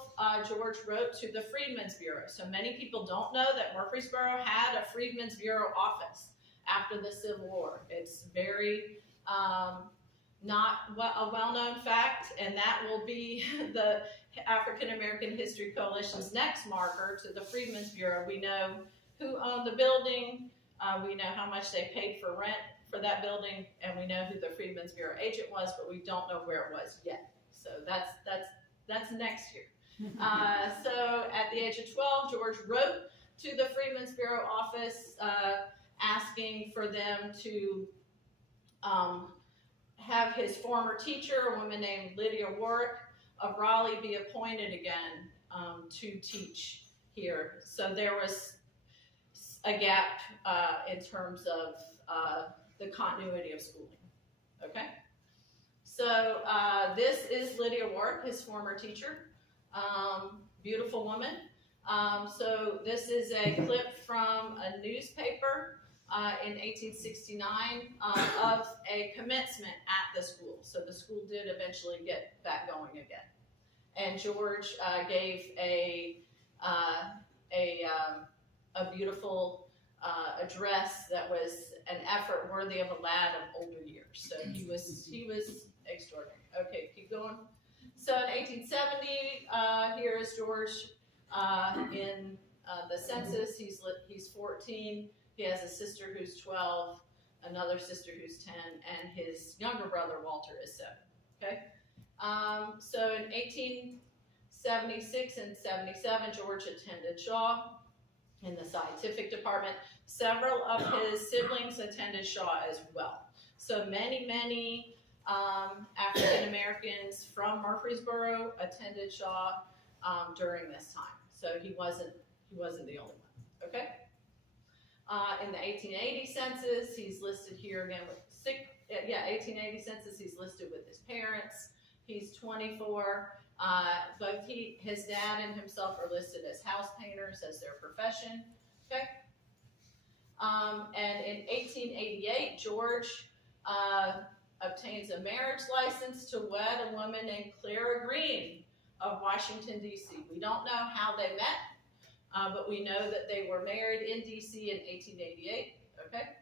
George wrote to the Freedmen's Bureau. So many people don't know that Murfreesboro had a Freedmen's Bureau office after the Civil War. It's very not a well-known fact, and that will be the African American History Coalition's next marker to the Freedmen's Bureau. We know who owned the building, we know how much they paid for rent for that building, and we know who the Freedmen's Bureau agent was, but we don't know where it was yet. So that's next year. So at the age of 12, George wrote to the Freedmen's Bureau office asking for them to have his former teacher, a woman named Lydia Warwick of Raleigh, be appointed again to teach here. So there was a gap in terms of the continuity of schooling. Okay? So this is Lydia Warwick, his former teacher. Beautiful woman. So this is a clip from a newspaper in 1869 of a commencement at the school. So the school did eventually get back going again. And George gave a beautiful address that was an effort worthy of a lad of older years. So he was extraordinary. Okay, keep going. So in 1870, here is George in the census. He's 14. He has a sister who's 12, another sister who's 10, and his younger brother Walter is 7. Okay. So in 1876 and 77, George attended Shaw in the scientific department. Several of his siblings attended Shaw as well. So many African Americans from Murfreesboro attended Shaw during this time. So he wasn't the only one. Okay. In the 1880 census, he's listed here again with 1880 census. He's listed with his parents. He's 24. Both his dad and himself are listed as house painters as their profession. Okay. And in 1888, George obtains a marriage license to wed a woman named Clara Green of Washington, D.C. We don't know how they met, but we know that they were married in D.C. in 1888. Okay.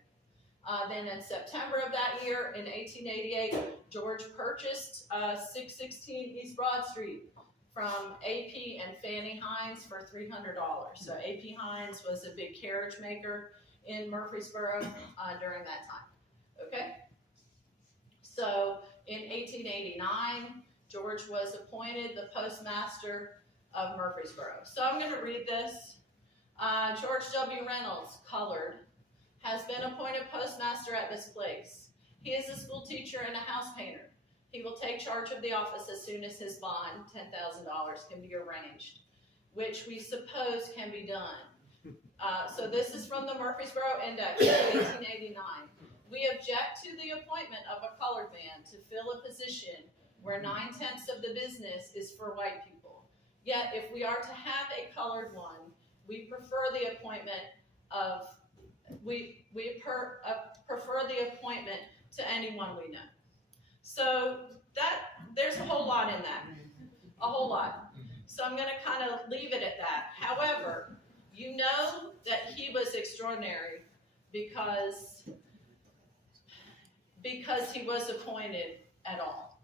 Then in September of that year, in 1888, George purchased 616 East Broad Street from A.P. and Fannie Hines for $300. So A.P. Hines was a big carriage maker in Murfreesboro during that time. Okay? So in 1889, George was appointed the postmaster of Murfreesboro. So I'm going to read this. George W. Reynolds, colored, has been appointed postmaster at this place. He is a school teacher and a house painter. He will take charge of the office as soon as his bond, $10,000, can be arranged, which we suppose can be done. So this is from the Murfreesboro Index of 1889. We object to the appointment of a colored man to fill a position where 9/10 of the business is for white people. Yet, if we are to have a colored one, we prefer the appointment of prefer the appointment to anyone we know. So there's a whole lot in that, a whole lot. So I'm going to kind of leave it at that. However, you know that he was extraordinary because he was appointed at all.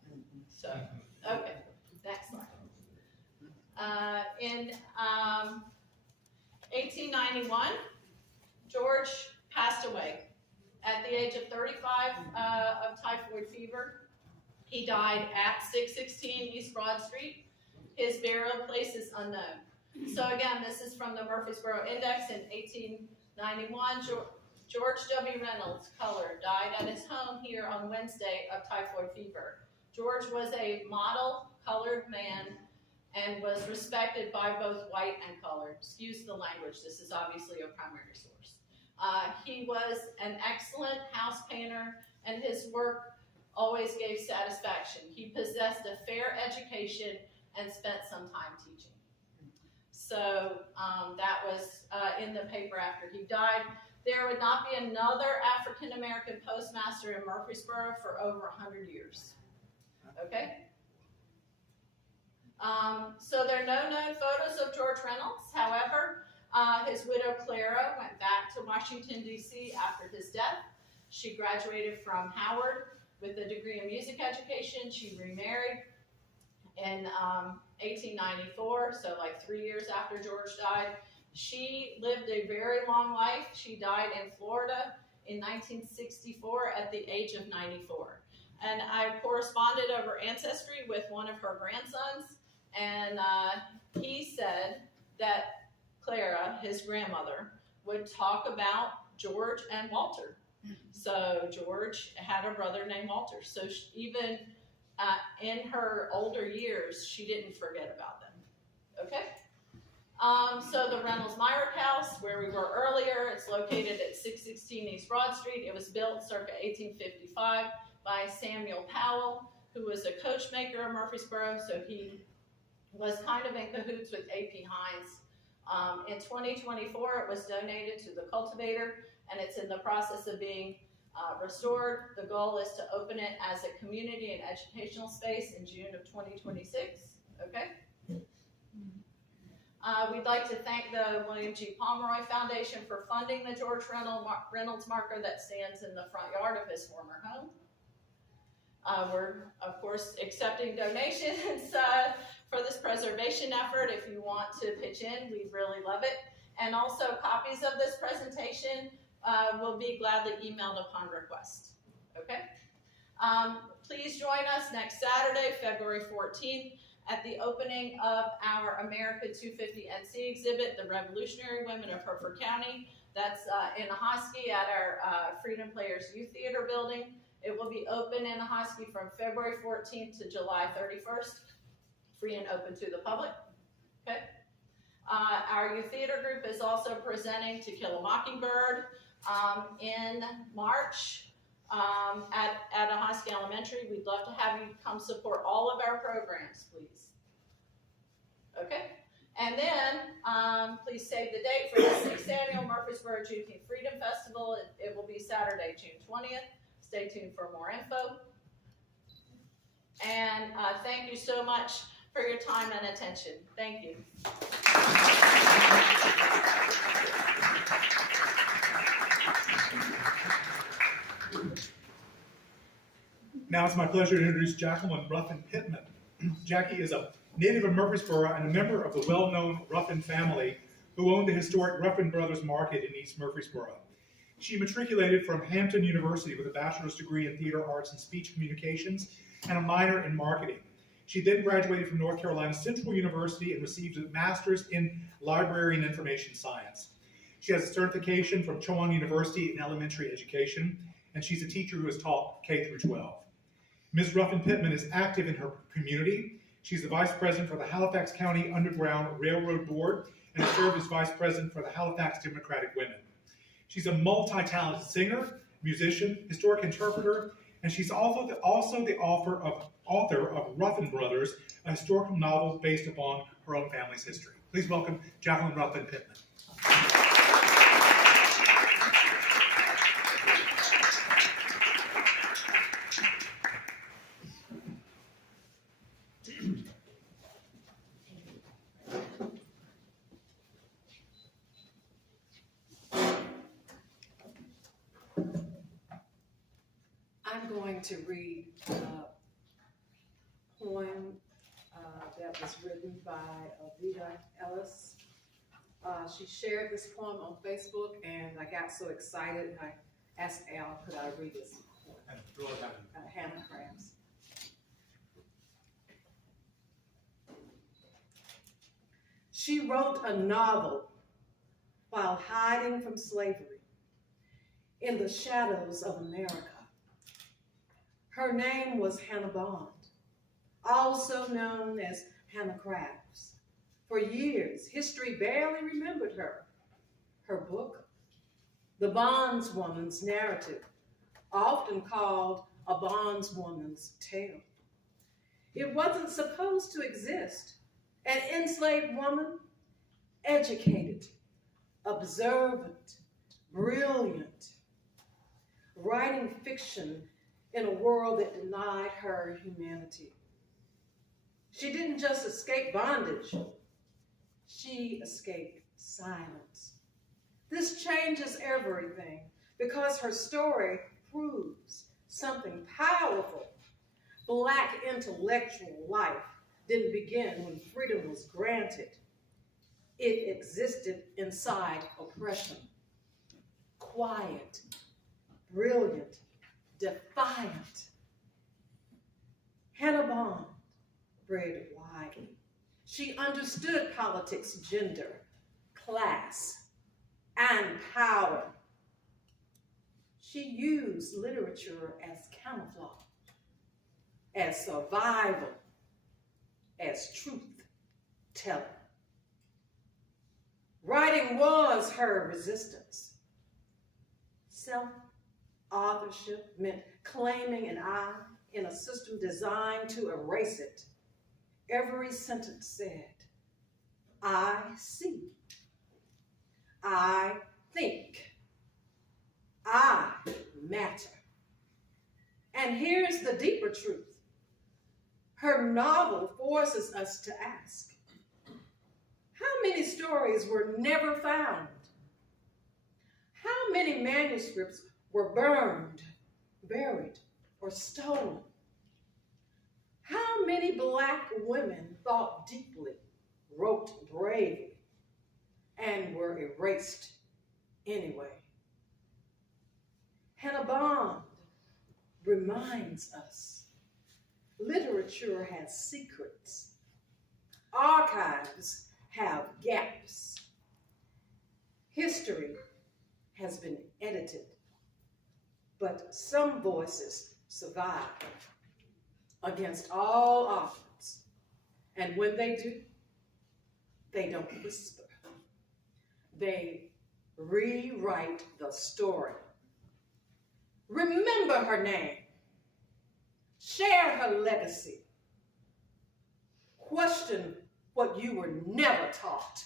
So, okay, next slide. In 1891, George passed away at the age of 35 of typhoid fever. He died at 616 East Broad Street. His burial place is unknown. So again, this is from the Murfreesboro Index in 1891. George W. Reynolds, colored, died at his home here on Wednesday of typhoid fever. George was a model colored man and was respected by both white and colored. Excuse the language, this is obviously a primary source. He was an excellent house painter, and his work always gave satisfaction. He possessed a fair education and spent some time teaching. So that was in the paper after he died. There would not be another African-American postmaster in Murfreesboro for over 100 years. Okay? So there are no known photos of George Reynolds. However, his widow Clara went back to Washington, D.C. after his death. She graduated from Howard with a degree in music education. She remarried in 1894, so like 3 years after George died. She lived a very long life. She died in Florida in 1964 at the age of 94. And I corresponded over Ancestry with one of her grandsons, and he said that Clara, his grandmother, would talk about George and Walter. So George had a brother named Walter. So even in her older years, she didn't forget about them. Okay? So the Reynolds Myrick House, where we were earlier, it's located at 616 East Broad Street. It was built circa 1855 by Samuel Powell, who was a coachmaker of Murfreesboro, so he was kind of in cahoots with A.P. Hines. In 2024, it was donated to the cultivator, and it's in the process of being restored. The goal is to open it as a community and educational space in June of 2026. Okay? We'd like to thank the William G. Pomeroy Foundation for funding the George Reynolds marker that stands in the front yard of his former home. We're, of course, accepting donations for this preservation effort. If you want to pitch in, we'd really love it. And also, copies of this presentation will be gladly emailed upon request. Okay? Please join us next Saturday, February 14th, at the opening of our America 250 NC exhibit, The Revolutionary Women of Hereford County. That's in Ahoskie at our Freedom Players Youth Theater building. It will be open in Ahoskie from February 14th to July 31st, free and open to the public. Okay. Our youth theater group is also presenting To Kill a Mockingbird in March at Ahoskie Elementary. We'd love to have you come support all of our programs, please. Okay. And then, please save the date for the 6th Annual Murfreesboro Juneteenth Freedom Festival. It will be Saturday, June 20th. Stay tuned for more info. And thank you so much for your time and attention. Thank you. Now it's my pleasure to introduce Jacqueline Ruffin Pittman. Jackie is a native of Murfreesboro and a member of the well-known Ruffin family who owned the historic Ruffin Brothers Market in East Murfreesboro. She matriculated from Hampton University with a bachelor's degree in theater arts and speech communications and a minor in marketing. She then graduated from North Carolina Central University and received a master's in library and information science. She has a certification from Chowan University in elementary education, and she's a teacher who has taught K through 12. Ms. Ruffin Pittman is active in her community. She's the vice president for the Halifax County Underground Railroad Board and has served as vice president for the Halifax Democratic Women. She's a multi-talented singer, musician, historic interpreter, and she's also the author of Ruffin Brothers, a historical novel based upon her own family's history. Please welcome Jacqueline Ruffin Pittman. I'm going to read a poem that was written by Vida Ellis. She shared this poem on Facebook, and I got so excited, I asked Al, could I read this poem? Hannah Crafts. She wrote a novel while hiding from slavery in the shadows of America. Her name was Hannah Bond, also known as Hannah Crafts. For years, history barely remembered her. Her book, The Bondswoman's Narrative, often called A Bondswoman's Tale. It wasn't supposed to exist. An enslaved woman educated, observant, brilliant, writing fiction in a world that denied her humanity. She didn't just escape bondage, she escaped silence. This changes everything because her story proves something powerful. Black intellectual life didn't begin when freedom was granted. It existed inside oppression. Quiet, brilliant, defiant. Hannah Bond read widely. She understood politics, gender, class, and power. She used literature as camouflage, as survival, as truth-telling. Writing was her resistance. Self-authorship meant claiming an I in a system designed to erase it. Every sentence said, I see, I think, I matter. And here's the deeper truth. Her novel forces us to ask, how many stories were never found? How many manuscripts were burned, buried, or stolen? How many Black women thought deeply, wrote bravely, and were erased anyway? Hannah Bond reminds us literature has secrets. Archives have gaps. History has been edited, but some voices survive against all odds. And when they do, they don't whisper. They rewrite the story. Remember her name. Share her legacy. Question what you were never taught.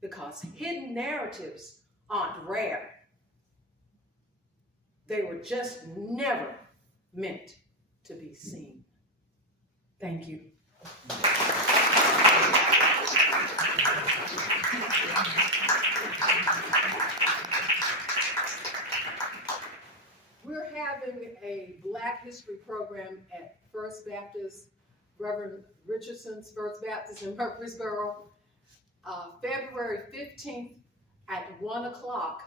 Because hidden narratives aren't rare. They were just never meant to be seen. Thank you. We're having a Black History program at First Baptist, Reverend Richardson's First Baptist in Murfreesboro, February 15th at 1 o'clock.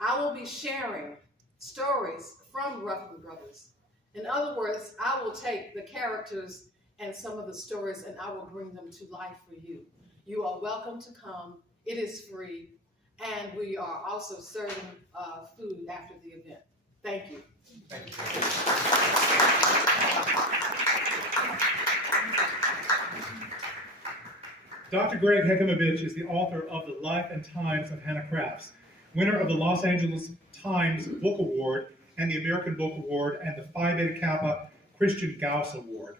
I will be sharing stories from Ruffin Brothers. In other words, I will take the characters and some of the stories and I will bring them to life for you. You are welcome to come. It is free. And we are also serving food after the event. Thank you. Thank you. Dr. Greg Hekimovich is the author of The Life and Times of Hannah Crafts, winner of the Los Angeles Times Book Award and the American Book Award and the Phi Beta Kappa Christian Gauss Award.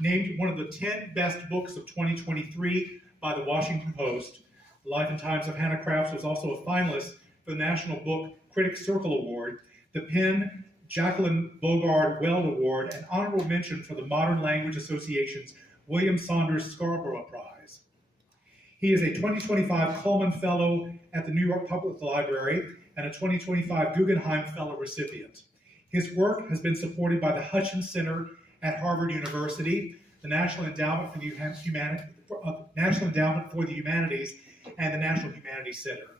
Named one of the 10 best books of 2023 by the Washington Post, The Life and Times of Hannah Crafts was also a finalist for the National Book Critics Circle Award, the Penn Jacqueline Bogard Weld Award, and honorable mention for the Modern Language Association's William Saunders Scarborough Prize. He is a 2025 Cullman Fellow at the New York Public Library and a 2025 Guggenheim Fellow recipient. His work has been supported by the Hutchins Center at Harvard University, the National Endowment for the Humanities, and the National Humanities Center.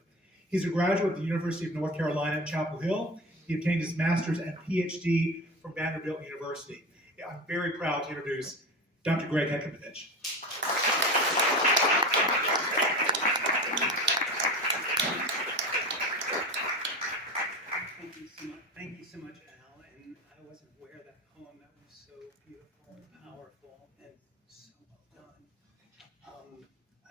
He's a graduate of the University of North Carolina at Chapel Hill. He obtained his master's and PhD from Vanderbilt University. I'm very proud to introduce Dr. Greg Hekimovich. Thank you so much, Al. And I wasn't aware of that poem. That was so beautiful and powerful and so well done.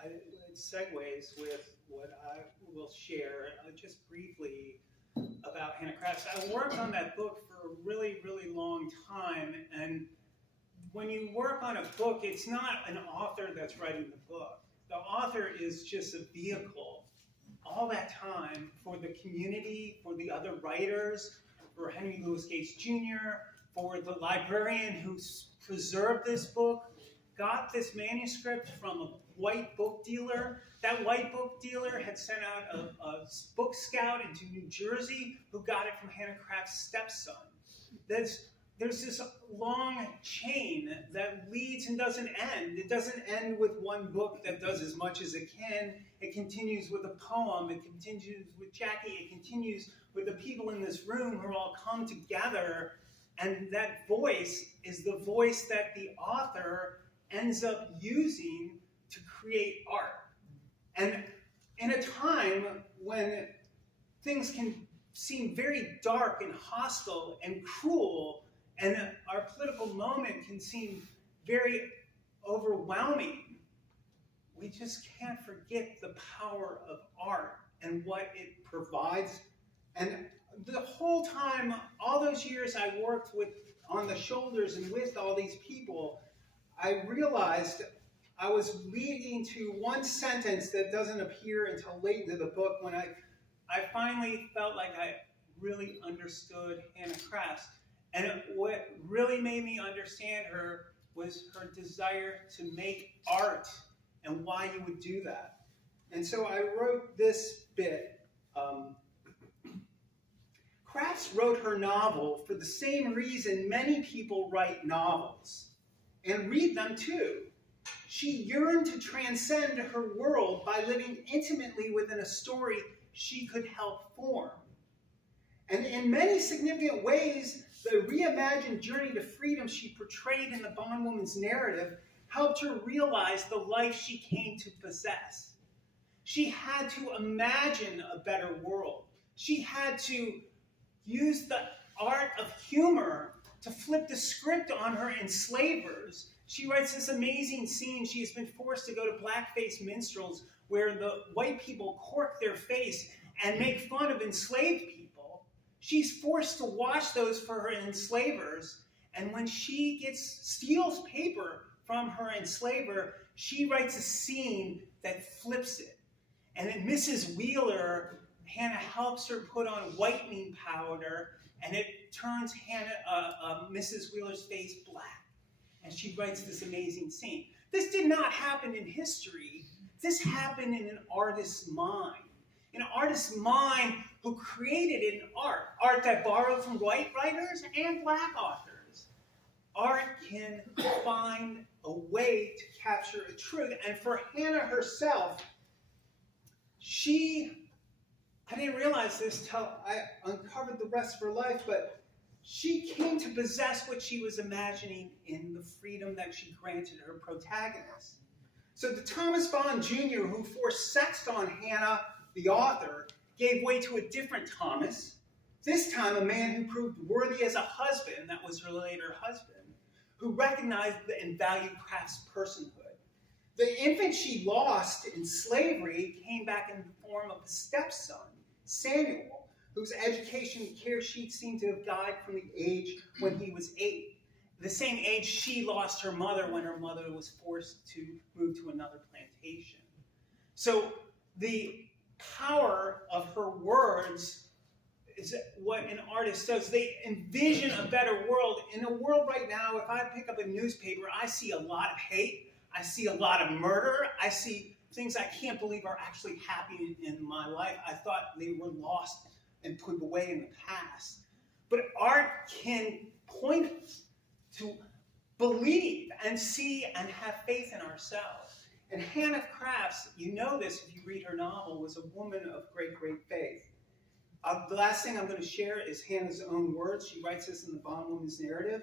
It segues with what I will share just briefly about Hannah Crafts. I worked on that book for a really, really long time. And when you work on a book, it's not an author that's writing the book. the author is just a vehicle all that time for the community, for the other writers, for Henry Louis Gates Jr., for the librarian who preserved this book, got this manuscript from a white book dealer. That white book dealer had sent out a book scout into New Jersey who got it from Hannah Craft's stepson. There's this long chain that leads and doesn't end. It doesn't end with one book that does as much as it can. It continues with a poem. It continues with Jackie. It continues with the people in this room who all come together. And that voice is the voice that the author ends up using to create art. And in a time when things can seem very dark and hostile and cruel, and our political moment can seem very overwhelming, we just can't forget the power of art and what it provides. And the whole time, all those years I worked on the shoulders and with all these people, I realized I was leading to one sentence that doesn't appear until late into the book, when I finally felt like I really understood Hannah Crafts. And what really made me understand her was her desire to make art and why you would do that. And so I wrote this bit. Crafts wrote her novel for the same reason many people write novels, and read them too. She yearned to transcend her world by living intimately within a story she could help form. And in many significant ways, the reimagined journey to freedom she portrayed in the bondwoman's narrative helped her realize the life she came to possess. She had to imagine a better world. She had to use the art of humor to flip the script on her enslavers. She writes this amazing scene. She has been forced to go to blackface minstrels where the white people cork their face and make fun of enslaved people. She's forced to watch those for her enslavers. And when she steals paper from her enslaver, she writes a scene that flips it. And in Mrs. Wheeler, Hannah helps her put on whitening powder, and it turns Mrs. Wheeler's face black. And she writes this amazing scene. This did not happen in history. This happened in an artist's mind. An artist's mind who created an art that borrowed from white writers and black authors. Art can find a way to capture a truth. And for Hannah herself, I didn't realize this till I uncovered the rest of her life, but she came to possess what she was imagining in the freedom that she granted her protagonist. So the Thomas Bond Jr. who forced sex on Hannah, the author, gave way to a different Thomas, this time a man who proved worthy as a husband, that was her later husband, who recognized and valued Craft's personhood. The infant she lost in slavery came back in the form of a stepson, Samuel, whose education and care sheet seemed to have died from the age when he was 8. The same age she lost her mother when her mother was forced to move to another plantation. So the power of her words is what an artist does. They envision a better world. In a world right now, if I pick up a newspaper, I see a lot of hate. I see a lot of murder. I see things I can't believe are actually happening in my life. I thought they were lost and put away in the past. But art can point us to believe and see and have faith in ourselves. And Hannah Crafts, you know this if you read her novel, was a woman of great, great faith. The last thing I'm going to share is Hannah's own words. She writes this in the Bondwoman's narrative,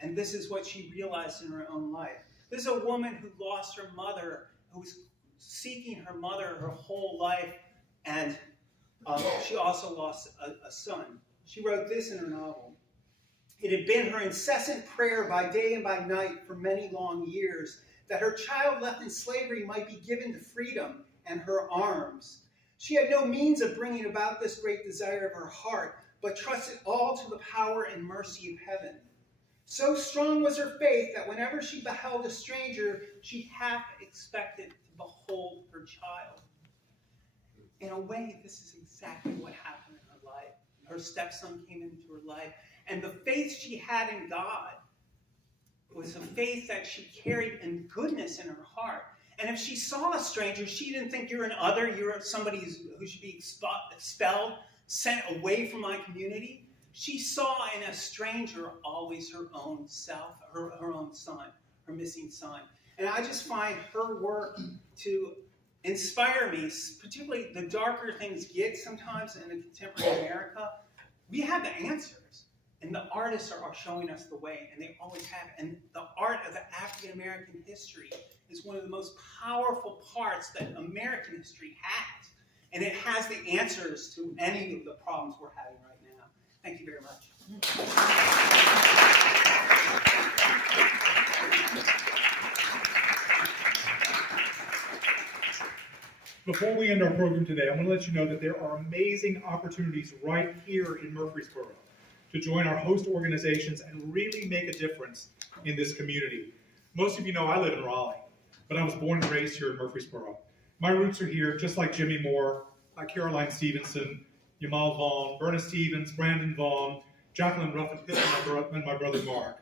and this is what she realized in her own life. This is a woman who lost her mother, who was seeking her mother her whole life, and she also lost a son. She wrote this in her novel. It had been her incessant prayer by day and by night for many long years that her child left in slavery might be given to freedom and her arms. She had no means of bringing about this great desire of her heart, but trusted all to the power and mercy of heaven. So strong was her faith that whenever she beheld a stranger, she half expected to behold her child. In a way, this is exactly what happened in her life. Her stepson came into her life, and the faith she had in God was a faith that she carried in goodness in her heart. And if she saw a stranger, she didn't think you're an other, you're somebody who should be expelled, sent away from my community. She saw in a stranger always her own self, her own son, her missing son. And I just find her work to inspire me, particularly the darker things get sometimes in the contemporary America. We have the answers, and the artists are showing us the way, and they always have. And the art of the African American history is one of the most powerful parts that American history has. And it has the answers to any of the problems we're having right now. Thank you very much. Before we end our program today, I want to let you know that there are amazing opportunities right here in Murfreesboro to join our host organizations and really make a difference in this community. Most of you know I live in Raleigh, but I was born and raised here in Murfreesboro. My roots are here, just like Jimmy Moore, like Caroline Stevenson, Yamal Vaughn, Berna Stevens, Brandon Vaughn, Jacqueline Ruffin Pittman, and my brother Mark.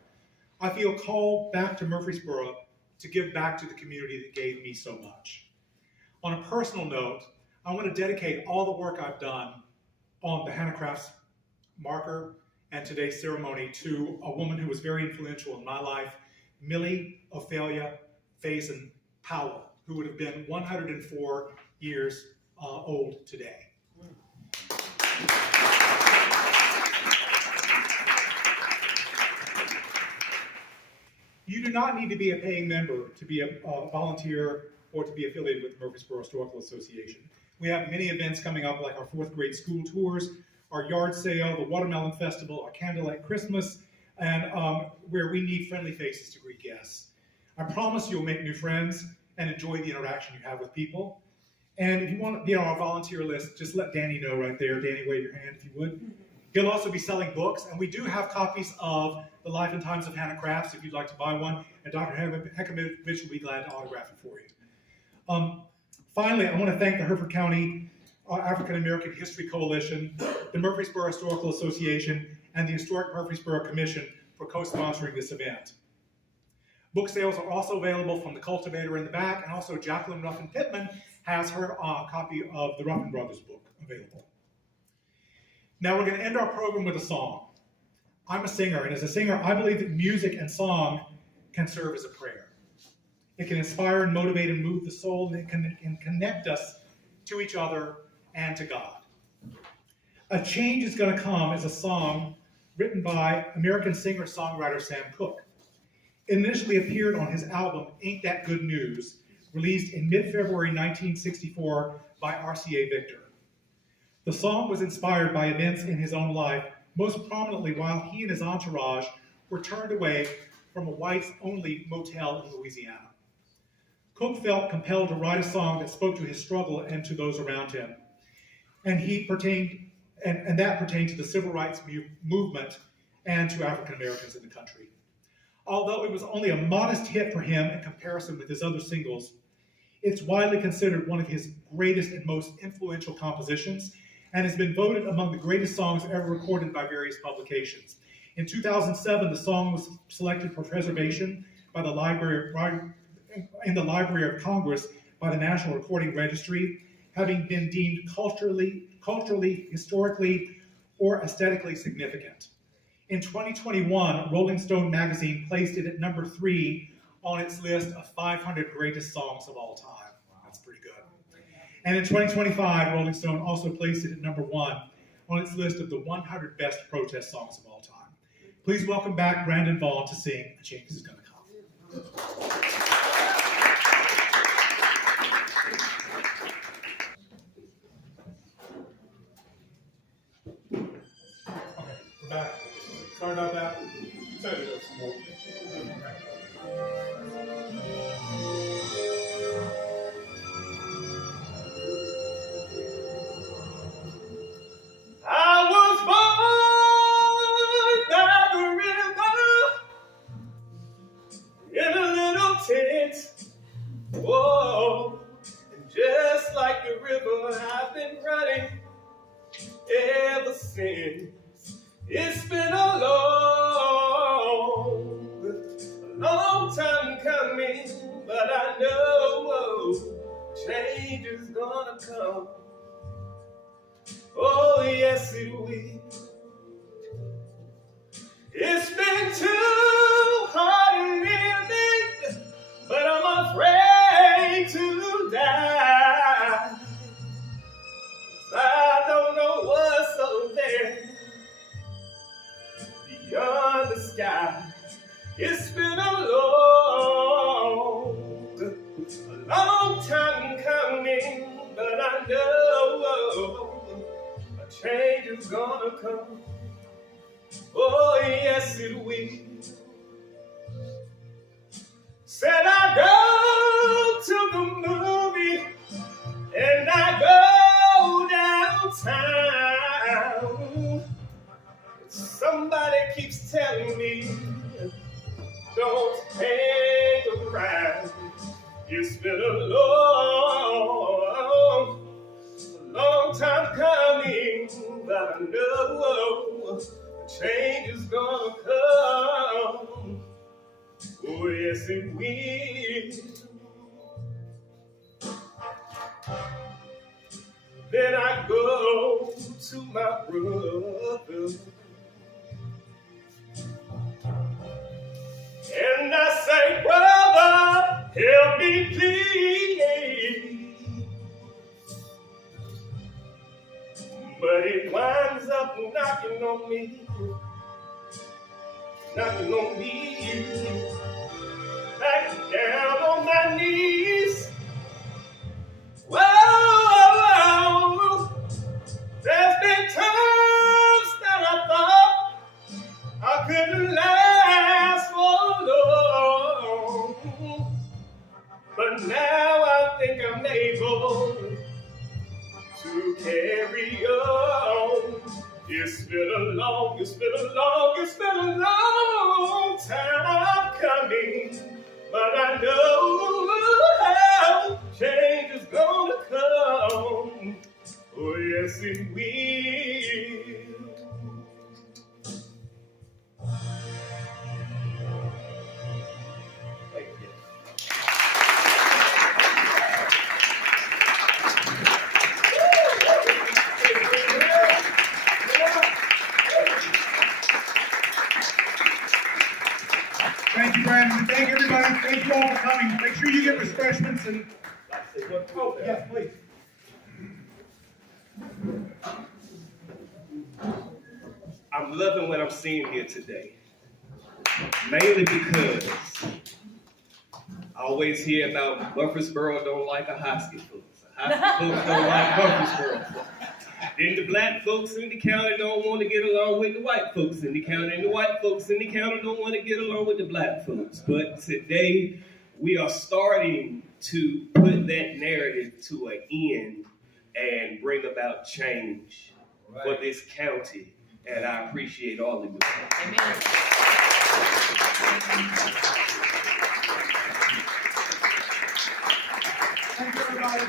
I feel called back to Murfreesboro to give back to the community that gave me so much. On a personal note, I want to dedicate all the work I've done on the Handicrafts marker and today's ceremony to a woman who was very influential in my life, Millie Ophelia Faison Powell, who would have been 104 years old today. You do not need to be a paying member to be a volunteer or to be affiliated with the Murfreesboro Historical Association. We have many events coming up, like our 4th grade school tours, our yard sale, the Watermelon Festival, our Candlelight Christmas, and where we need friendly faces to greet guests. I promise you'll make new friends and enjoy the interaction you have with people. And if you want to be on our volunteer list, just let Danny know right there. Danny, wave your hand if you would. He'll also be selling books, and we do have copies of The Life and Times of Hannah Crafts if you'd like to buy one, and Dr. Hekamovich will be glad to autograph it for you. Finally, I want to thank the Hereford County African American History Coalition, the Murfreesboro Historical Association, and the Historic Murfreesboro Commission for co-sponsoring this event. Book sales are also available from the Cultivator in the back, and also Jacqueline Ruffin Pittman has her copy of the Ruffin Brothers book available. Now we're going to end our program with a song. I'm a singer, and as a singer, I believe that music and song can serve as a prayer. It can inspire and motivate and move the soul, and it can connect us to each other and to God. A Change Is Gonna Come is a song written by American singer-songwriter Sam Cooke. It initially appeared on his album, Ain't That Good News, released in mid-February 1964 by RCA Victor. The song was inspired by events in his own life, most prominently while he and his entourage were turned away from a whites-only motel in Louisiana. Cooke felt compelled to write a song that spoke to his struggle and to those around him. And that pertained to the civil rights movement and to African Americans in the country. Although it was only a modest hit for him in comparison with his other singles, it's widely considered one of his greatest and most influential compositions, and has been voted among the greatest songs ever recorded by various publications. In 2007, the song was selected for preservation by the Library of Congress by the National Recording Registry, having been deemed culturally, historically, or aesthetically significant. In 2021, Rolling Stone magazine placed it at number 3 on its list of 500 greatest songs of all time. That's pretty good. And in 2025, Rolling Stone also placed it at number 1 on its list of the 100 best protest songs of all time. Please welcome back Brandon Vaughn to sing A Change Is Gonna Come. We're back. Sorry about that. Sorry to do some more. I was born by the river in a little town sins. It's been a long time coming, but I know change is gonna come. Oh, yes, it will. It's been too hard living, but I'm afraid to die. I don't know what's up there beyond the sky. It's been a long time coming, but I know a change is gonna come. Oh, yes, it will. Said I go to the movie and I go downtown. Somebody keeps telling me, don't hang around. It's been a long time coming, but I know change is gonna come. Oh, yes, it will. Then I go to my brother and I say, brother, help me please. But it winds up knocking on me, back down on my knees. Whoa, there's been times that I thought I couldn't last for long, but now I think I'm able to carry on. It's been a long time coming, but I know change is gonna come. Oh, yes, it will. Thank you. Thank you, Brandon. Thank everybody. Thank you all for coming. Make sure you get refreshments and. Oh, yes, please. I'm loving what I'm seeing here today, mainly because I always hear about Murfreesboro don't like a Hoskin folks. Hoskin folks don't like Murfreesboro folks. Then the black folks in the county don't want to get along with the white folks in the county, and the white folks in the county don't want to get along with the black folks. But today, we are starting to put that narrative to an end and bring about change for this county. And I appreciate all of you. Amen. Thank you, everybody.